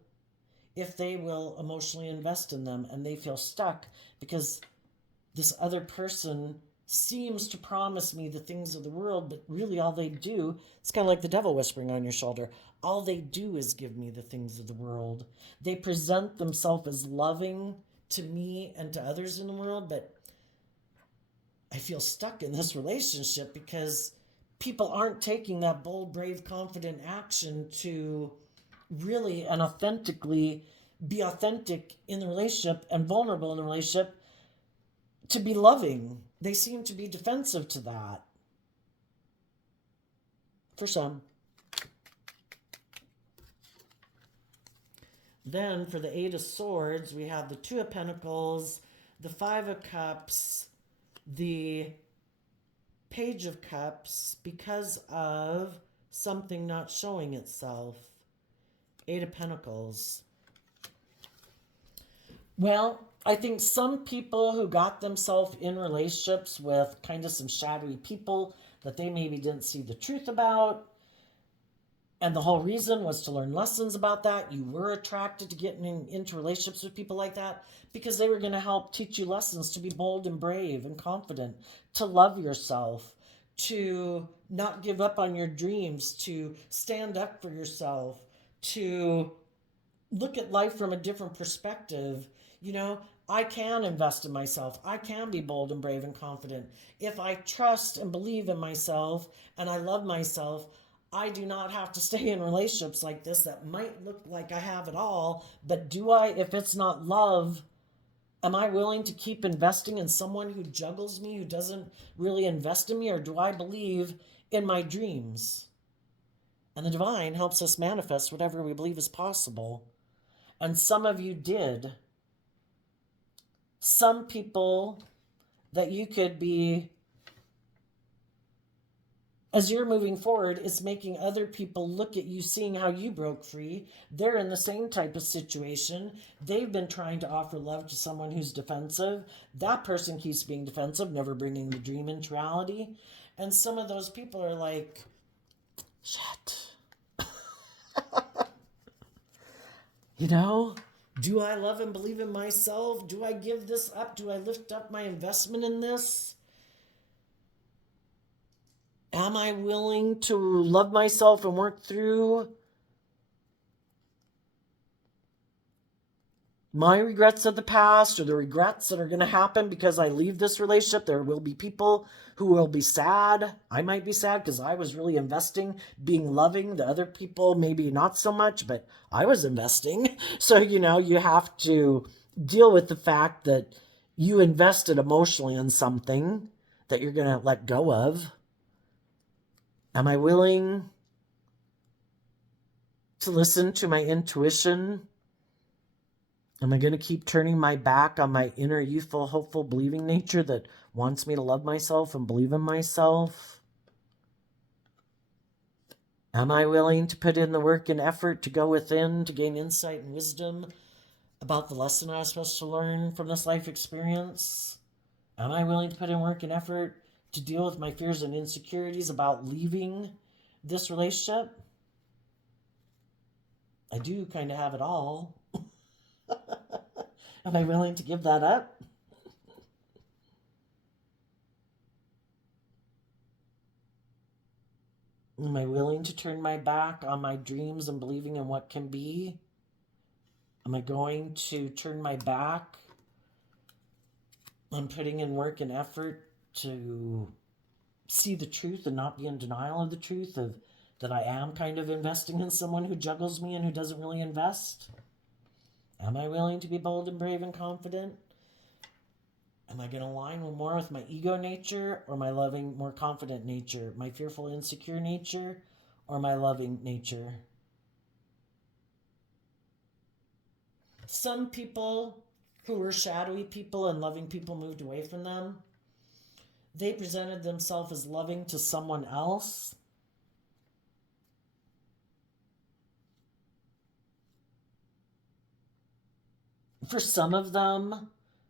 if they will emotionally invest in them, and they feel stuck because this other person seems to promise me the things of the world, but really all they do, it's kind of like the devil whispering on your shoulder. All they do is give me the things of the world. They present themselves as loving to me and to others in the world, but I feel stuck in this relationship because people aren't taking that bold, brave, confident action to really and authentically be authentic in the relationship and vulnerable in the relationship to be loving. They seem to be defensive to that. For some. Then for the Eight of Swords, we have the Two of Pentacles, the Five of Cups, the Page of Cups, because of something not showing itself. Eight of Pentacles. Well, I think some people who got themselves in relationships with kind of some shadowy people that they maybe didn't see the truth about, and the whole reason was to learn lessons about that. You were attracted to getting into relationships with people like that because they were going to help teach you lessons to be bold and brave and confident, to love yourself, to not give up on your dreams, to stand up for yourself, to look at life from a different perspective. You know, I can invest in myself. I can be bold and brave and confident. If I trust and believe in myself and I love myself, I do not have to stay in relationships like this that might look like I have it all. But do I, if it's not love, am I willing to keep investing in someone who juggles me, who doesn't really invest in me? Or do I believe in my dreams? And the divine helps us manifest whatever we believe is possible. And some of you did. Some people that you could be, as you're moving forward, it's making other people look at you, seeing how you broke free. They're in the same type of situation. They've been trying to offer love to someone who's defensive. That person keeps being defensive, never bringing the dream into reality. And some of those people are like, shit. You know? Do I love and believe in myself? Do I give this up? Do I lift up my investment in this? Am I willing to love myself and work through my regrets of the past or the regrets that are going to happen because I leave this relationship? There will be people who will be sad. I might be sad because I was really investing, being loving. The other people maybe not so much, but I was investing. So, you know, you have to deal with the fact that you invested emotionally in something that you're going to let go of. Am I willing to listen to my intuition? Am I going to keep turning my back on my inner youthful, hopeful, believing nature that wants me to love myself and believe in myself? Am I willing to put in the work and effort to go within to gain insight and wisdom about the lesson I was supposed to learn from this life experience? Am I willing to put in work and effort to deal with my fears and insecurities about leaving this relationship? I do kind of have it all. Am I willing to give that up? Am I willing to turn my back on my dreams and believing in what can be? Am I going to turn my back on putting in work and effort to see the truth and not be in denial of the truth of that I am kind of investing in someone who juggles me and who doesn't really invest? Am I willing to be bold and brave and confident? Am I going to align more with my ego nature or my loving, more confident nature? My fearful, insecure nature or my loving nature? Some people who were shadowy people and loving people moved away from them. They presented themselves as loving to someone else. For some of them,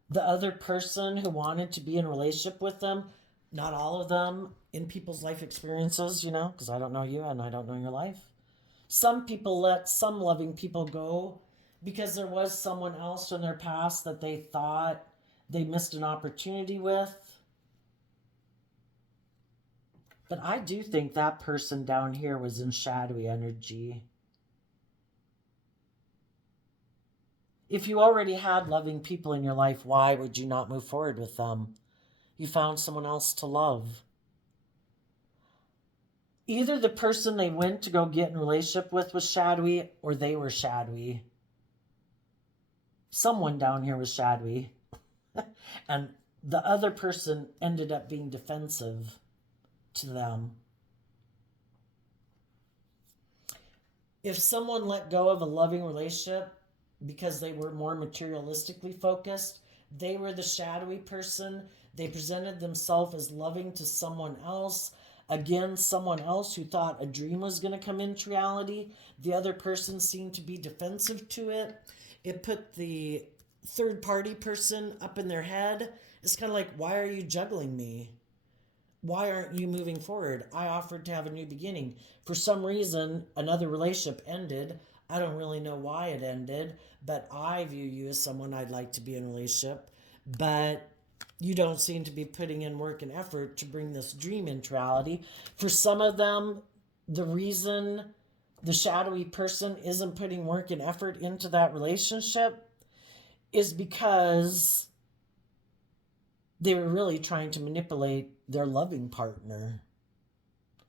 the other person who wanted to be in a relationship with them, not all of them in people's life experiences, because I don't know you and I don't know your life. Some people let some loving people go because there was someone else in their past that they thought they missed an opportunity with. But I do think that person down here was in shadowy energy. If you already had loving people in your life, why would you not move forward with them? You found someone else to love. Either the person they went to go get in a relationship with was shadowy, or they were shadowy. Someone down here was shadowy. And the other person ended up being defensive to them. If someone let go of a loving relationship because they were more materialistically focused, they were the shadowy person. They presented themselves as loving to someone else. Again, someone else who thought a dream was going to come into reality. The other person seemed to be defensive to it. It put the third party person up in their head. It's kind of like, why are you juggling me? Why aren't you moving forward? I offered to have a new beginning. For some reason, another relationship ended. I don't really know why it ended, but I view you as someone I'd like to be in a relationship. But you don't seem to be putting in work and effort to bring this dream into reality. For some of them, the reason the shadowy person isn't putting work and effort into that relationship is because they were really trying to manipulate their loving partner.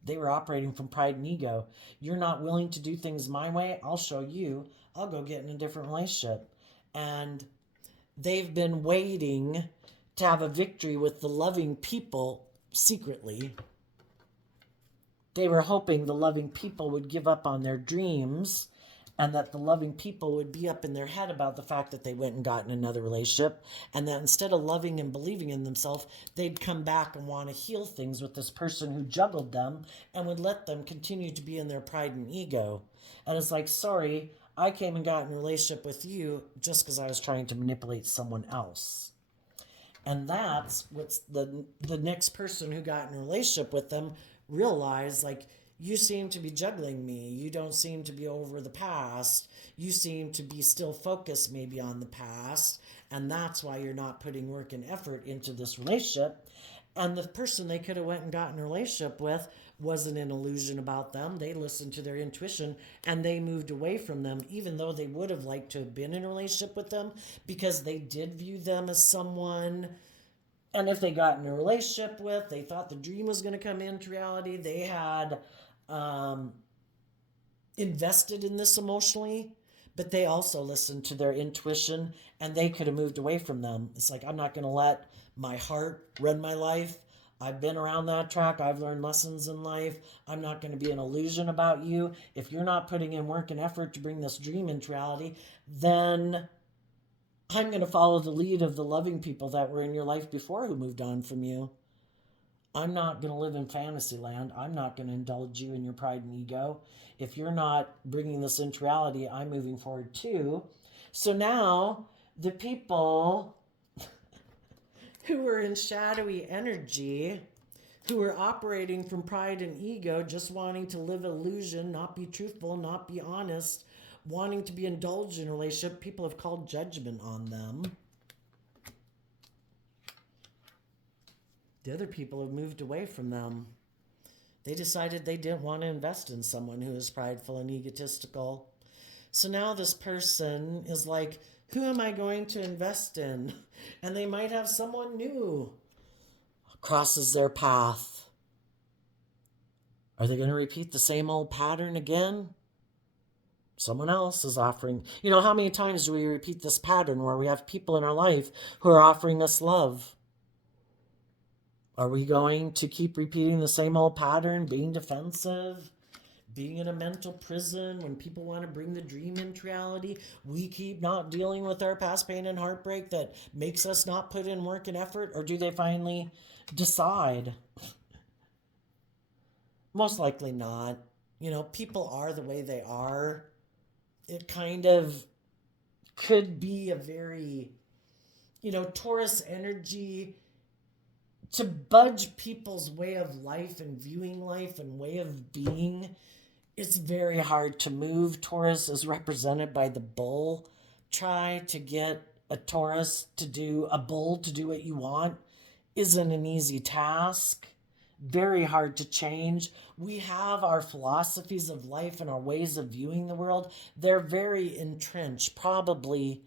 They were operating from pride and ego. You're not willing to do things my way, I'll show you. I'll go get in a different relationship. And they've been waiting to have a victory with the loving people secretly. They were hoping the loving people would give up on their dreams and that the loving people would be up in their head about the fact that they went and got in another relationship, and that instead of loving and believing in themselves, they'd come back and want to heal things with this person who juggled them and would let them continue to be in their pride and ego. And it's like, sorry, I came and got in a relationship with you just because I was trying to manipulate someone else. And that's what's the next person who got in a relationship with them realized, like, you seem to be juggling me. You don't seem to be over the past. You seem to be still focused maybe on the past. And that's why you're not putting work and effort into this relationship. And the person they could have went and gotten a relationship with wasn't an illusion about them. They listened to their intuition and they moved away from them, even though they would have liked to have been in a relationship with them, because they did view them as someone. And if they got in a relationship with, they thought the dream was going to come into reality. They had invested in this emotionally, but they also listened to their intuition and they could have moved away from them. It's like, I'm not going to let my heart run my life. I've been around that track. I've learned lessons in life. I'm not going to be an illusion about you. If you're not putting in work and effort to bring this dream into reality, then I'm going to follow the lead of the loving people that were in your life before who moved on from you. I'm not going to live in fantasy land. I'm not going to indulge you in your pride and ego. If you're not bringing this into reality, I'm moving forward too. So now the people who were in shadowy energy, who were operating from pride and ego, just wanting to live illusion, not be truthful, not be honest, wanting to be indulged in a relationship, people have called judgment on them. The other people have moved away from them. They decided they didn't want to invest in someone who is prideful and egotistical. So now this person is like, who am I going to invest in? And they might have someone new crosses their path. Are they going to repeat the same old pattern again? Someone else is offering. How many times do we repeat this pattern where we have people in our life who are offering us love? Are we going to keep repeating the same old pattern, being defensive, being in a mental prison when people want to bring the dream into reality? We keep not dealing with our past pain and heartbreak that makes us not put in work and effort? Or do they finally decide? Most likely not. People are the way they are. It kind of could be a very, Taurus energy to budge people's way of life and viewing life and way of being. It's very hard to move. Taurus is represented by the bull. Try to get a bull to do what you want isn't an easy task. Very hard to change. We have our philosophies of life and our ways of viewing the world. They're very entrenched. Probably,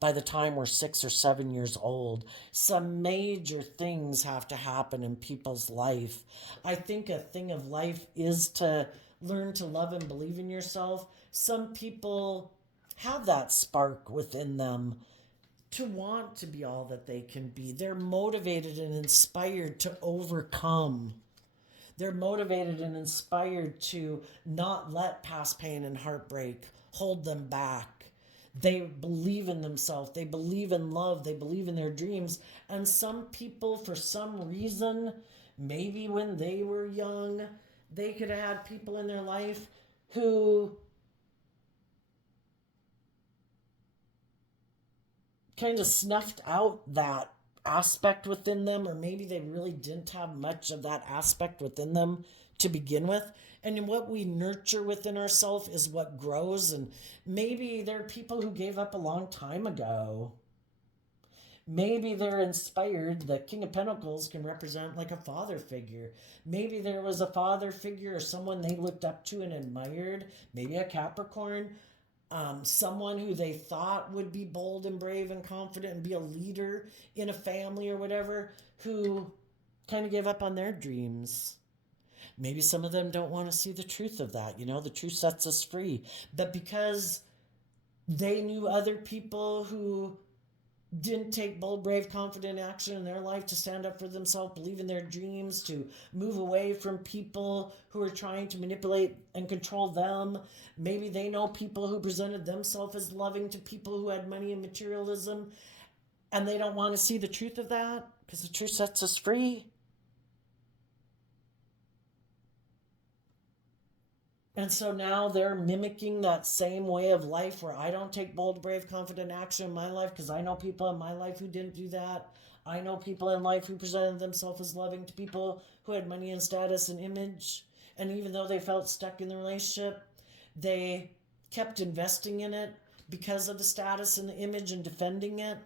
by the time we're 6 or 7 years old, some major things have to happen in people's life. I think a thing of life is to learn to love and believe in yourself. Some people have that spark within them to want to be all that they can be. They're motivated and inspired to overcome. They're motivated and inspired to not let past pain and heartbreak hold them back. They believe in themselves. They believe in love. They believe in their dreams. And some people, for some reason, maybe when they were young, they could have had people in their life who kind of snuffed out that aspect within them, or maybe they really didn't have much of that aspect within them to begin with. And what we nurture within ourselves is what grows. And maybe there are people who gave up a long time ago. Maybe they're inspired. The King of Pentacles can represent like a father figure. Maybe there was a father figure or someone they looked up to and admired. Maybe a Capricorn. Someone who they thought would be bold and brave and confident and be a leader in a family or whatever, who kind of gave up on their dreams. Maybe some of them don't want to see the truth of that. The truth sets us free. But because they knew other people who didn't take bold, brave, confident action in their life to stand up for themselves, believe in their dreams, to move away from people who are trying to manipulate and control them. Maybe they know people who presented themselves as loving to people who had money and materialism, and they don't want to see the truth of that because the truth sets us free. And so now they're mimicking that same way of life where I don't take bold, brave, confident action in my life because I know people in my life who didn't do that. I know people in life who presented themselves as loving to people who had money and status and image. And even though they felt stuck in the relationship, they kept investing in it because of the status and the image and defending it.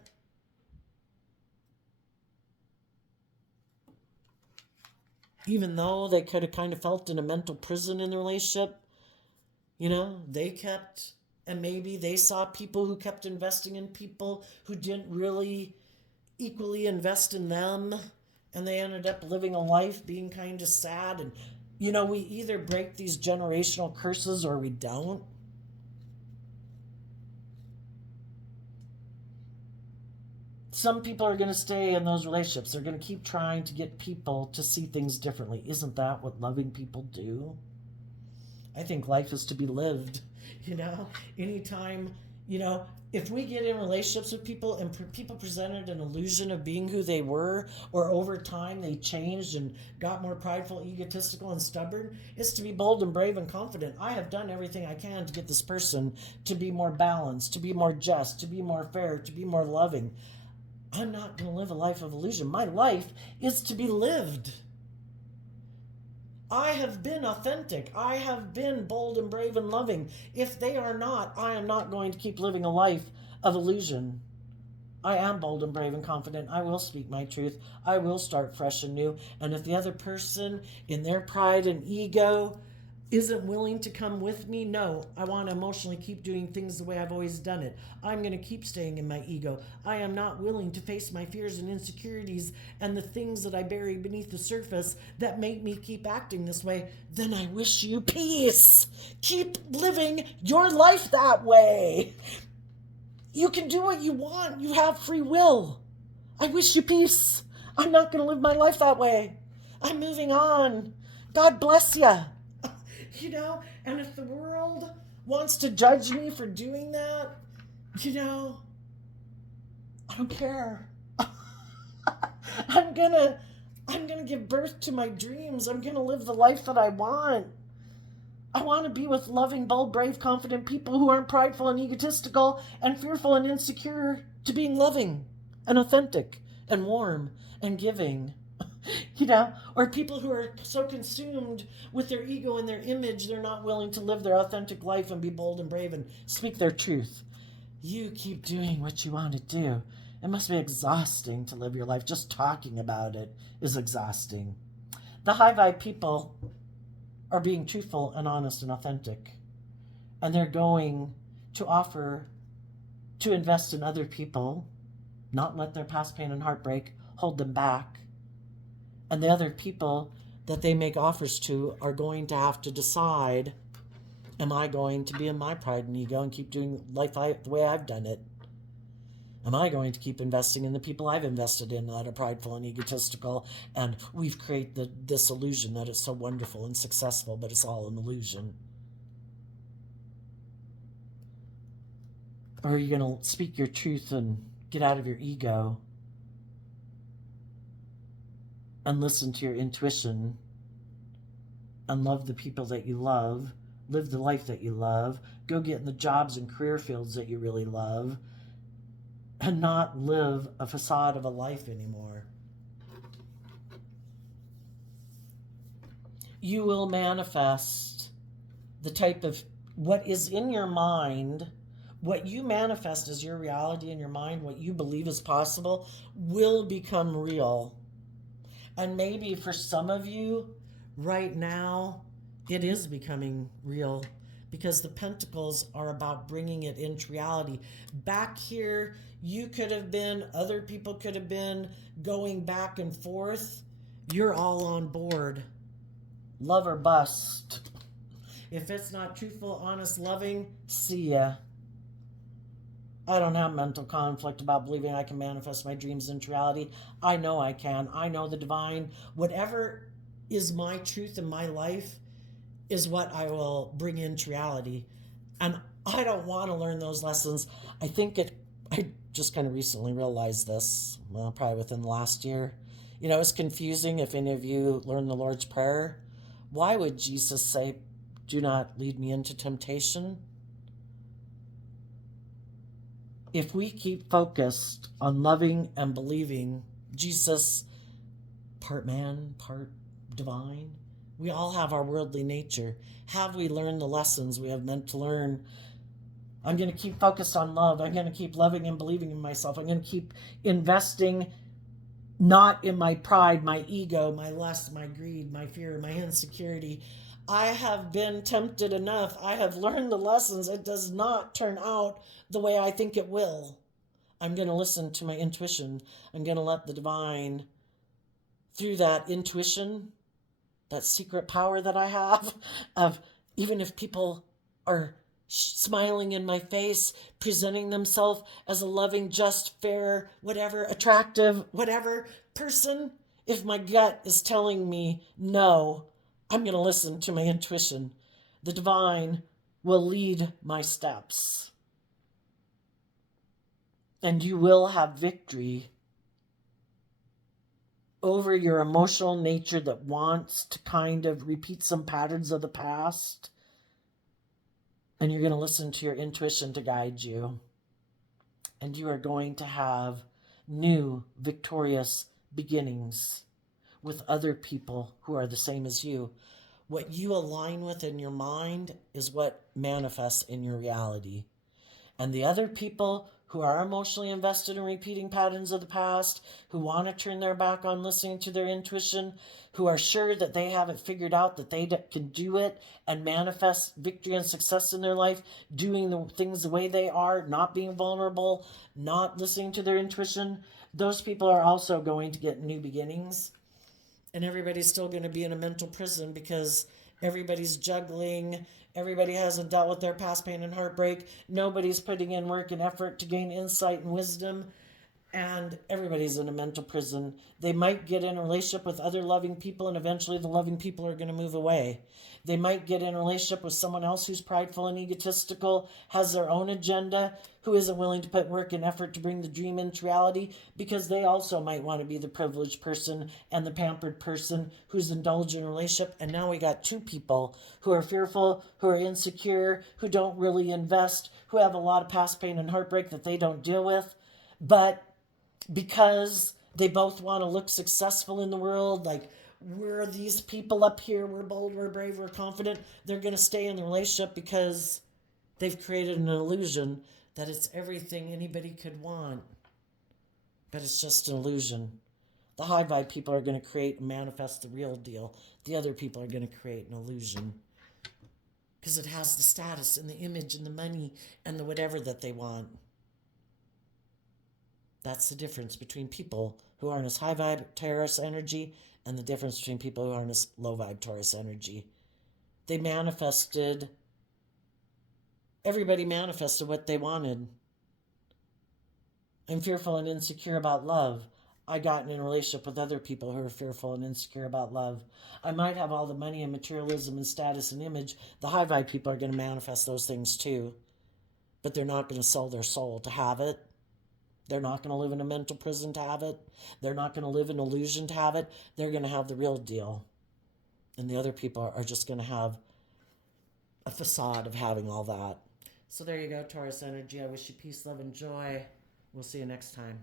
Even though they could have kind of felt in a mental prison in the relationship, they kept, and maybe they saw people who kept investing in people who didn't really equally invest in them, and they ended up living a life being kind of sad. And, we either break these generational curses or we don't. Some people are going to stay in those relationships. They're going to keep trying to get people to see things differently. Isn't that what loving people do? I think life is to be lived, anytime, if we get in relationships with people and people presented an illusion of being who they were, or over time they changed and got more prideful, egotistical, and stubborn, it's to be bold and brave and confident. I have done everything I can to get this person to be more balanced, to be more just, to be more fair, to be more loving. I'm not going to live a life of illusion. My life is to be lived. I have been authentic. I have been bold and brave and loving. If they are not, I am not going to keep living a life of illusion. I am bold and brave and confident. I will speak my truth. I will start fresh and new. And if the other person, in their pride and ego, isn't willing to come with me, no, I want to emotionally keep doing things the way I've always done it. I'm going to keep staying in my ego. I am not willing to face my fears and insecurities and the things that I bury beneath the surface that make me keep acting this way. Then I wish you peace. Keep living your life that way. You can do what you want. You have free will. I wish you peace. I'm not going to live my life that way. I'm moving on. God bless you. And if the world wants to judge me for doing that, I don't care. I'm gonna give birth to my dreams. I'm gonna live the life that I want. I want to be with loving, bold, brave, confident people who aren't prideful and egotistical and fearful and insecure to being loving and authentic and warm and giving. Or people who are so consumed with their ego and their image, they're not willing to live their authentic life and be bold and brave and speak their truth. You keep doing what you want to do. It must be exhausting to live your life. Just talking about it is exhausting. The high vibe people are being truthful and honest and authentic. And they're going to offer to invest in other people, not let their past pain and heartbreak hold them back. And the other people that they make offers to are going to have to decide, am I going to be in my pride and ego and keep doing life the way I've done it? Am I going to keep investing in the people I've invested in that are prideful and egotistical, and we've created this illusion that it's so wonderful and successful, but it's all an illusion? Or are you going to speak your truth and get out of your ego and listen to your intuition and love the people that you love, live the life that you love, go get in the jobs and career fields that you really love, and not live a facade of a life anymore? You will manifest the type of what is in your mind. What you manifest as your reality in your mind, what you believe is possible, will become real. And maybe for some of you, right now, it is becoming real, because the pentacles are about bringing it into reality. Back here, you could have been, other people could have been going back and forth. You're all on board. Love or bust. If it's not truthful, honest, loving, see ya. I don't have mental conflict about believing I can manifest my dreams into reality. I know I can. I know the divine. Whatever is my truth in my life is what I will bring into reality. And I don't want to learn those lessons. I just kind of recently realized this, well, probably within the last year. It's confusing if any of you learn the Lord's Prayer. Why would Jesus say, do not lead me into temptation? If we keep focused on loving and believing Jesus, part man, part divine, we all have our worldly nature. Have we learned the lessons we have meant to learn? I'm going to keep focused on love. I'm going to keep loving and believing in myself. I'm going to keep investing not in my pride, my ego, my lust, my greed, my fear, my insecurity. I have been tempted enough. I have learned the lessons. It does not turn out the way I think it will. I'm going to listen to my intuition. I'm going to let the divine, through that intuition, that secret power that I have, of even if people are smiling in my face, presenting themselves as a loving, just, fair, whatever, attractive, whatever person, if my gut is telling me no, I'm going to listen to my intuition. The divine will lead my steps. And you will have victory over your emotional nature that wants to kind of repeat some patterns of the past. And you're going to listen to your intuition to guide you. And you are going to have new, victorious beginnings with other people who are the same as you. What you align with in your mind is what manifests in your reality. And the other people who are emotionally invested in repeating patterns of the past, who want to turn their back on listening to their intuition, who are sure that they have it figured out, that they can do it and manifest victory and success in their life, doing the things the way they are, not being vulnerable, not listening to their intuition, those people are also going to get new beginnings. And everybody's still going to be in a mental prison because everybody's juggling. Everybody hasn't dealt with their past pain and heartbreak. Nobody's putting in work and effort to gain insight and wisdom. And everybody's in a mental prison. They might get in a relationship with other loving people, and eventually the loving people are going to move away. They might get in a relationship with someone else who's prideful and egotistical, has their own agenda, who isn't willing to put work and effort to bring the dream into reality, because they also might want to be the privileged person and the pampered person who's indulged in a relationship. And now we got two people who are fearful, who are insecure, who don't really invest, who have a lot of past pain and heartbreak that they don't deal with. But because they both want to look successful in the world, like, we're these people up here, we're bold, we're brave, we're confident, they're going to stay in the relationship because they've created an illusion that it's everything anybody could want. But it's just an illusion. The high vibe people are going to create and manifest the real deal. The other people are going to create an illusion because it has the status and the image and the money and the whatever that they want. That's the difference between people who are in this high vibe Taurus energy and the difference between people who are in this low vibe Taurus energy. Everybody manifested what they wanted. I'm fearful and insecure about love. I got in a relationship with other people who are fearful and insecure about love. I might have all the money and materialism and status and image. The high vibe people are going to manifest those things too. But they're not going to sell their soul to have it. They're not going to live in a mental prison to have it. They're not going to live in illusion to have it. They're going to have the real deal. And the other people are just going to have a facade of having all that. So there you go, Taurus energy. I wish you peace, love, and joy. We'll see you next time.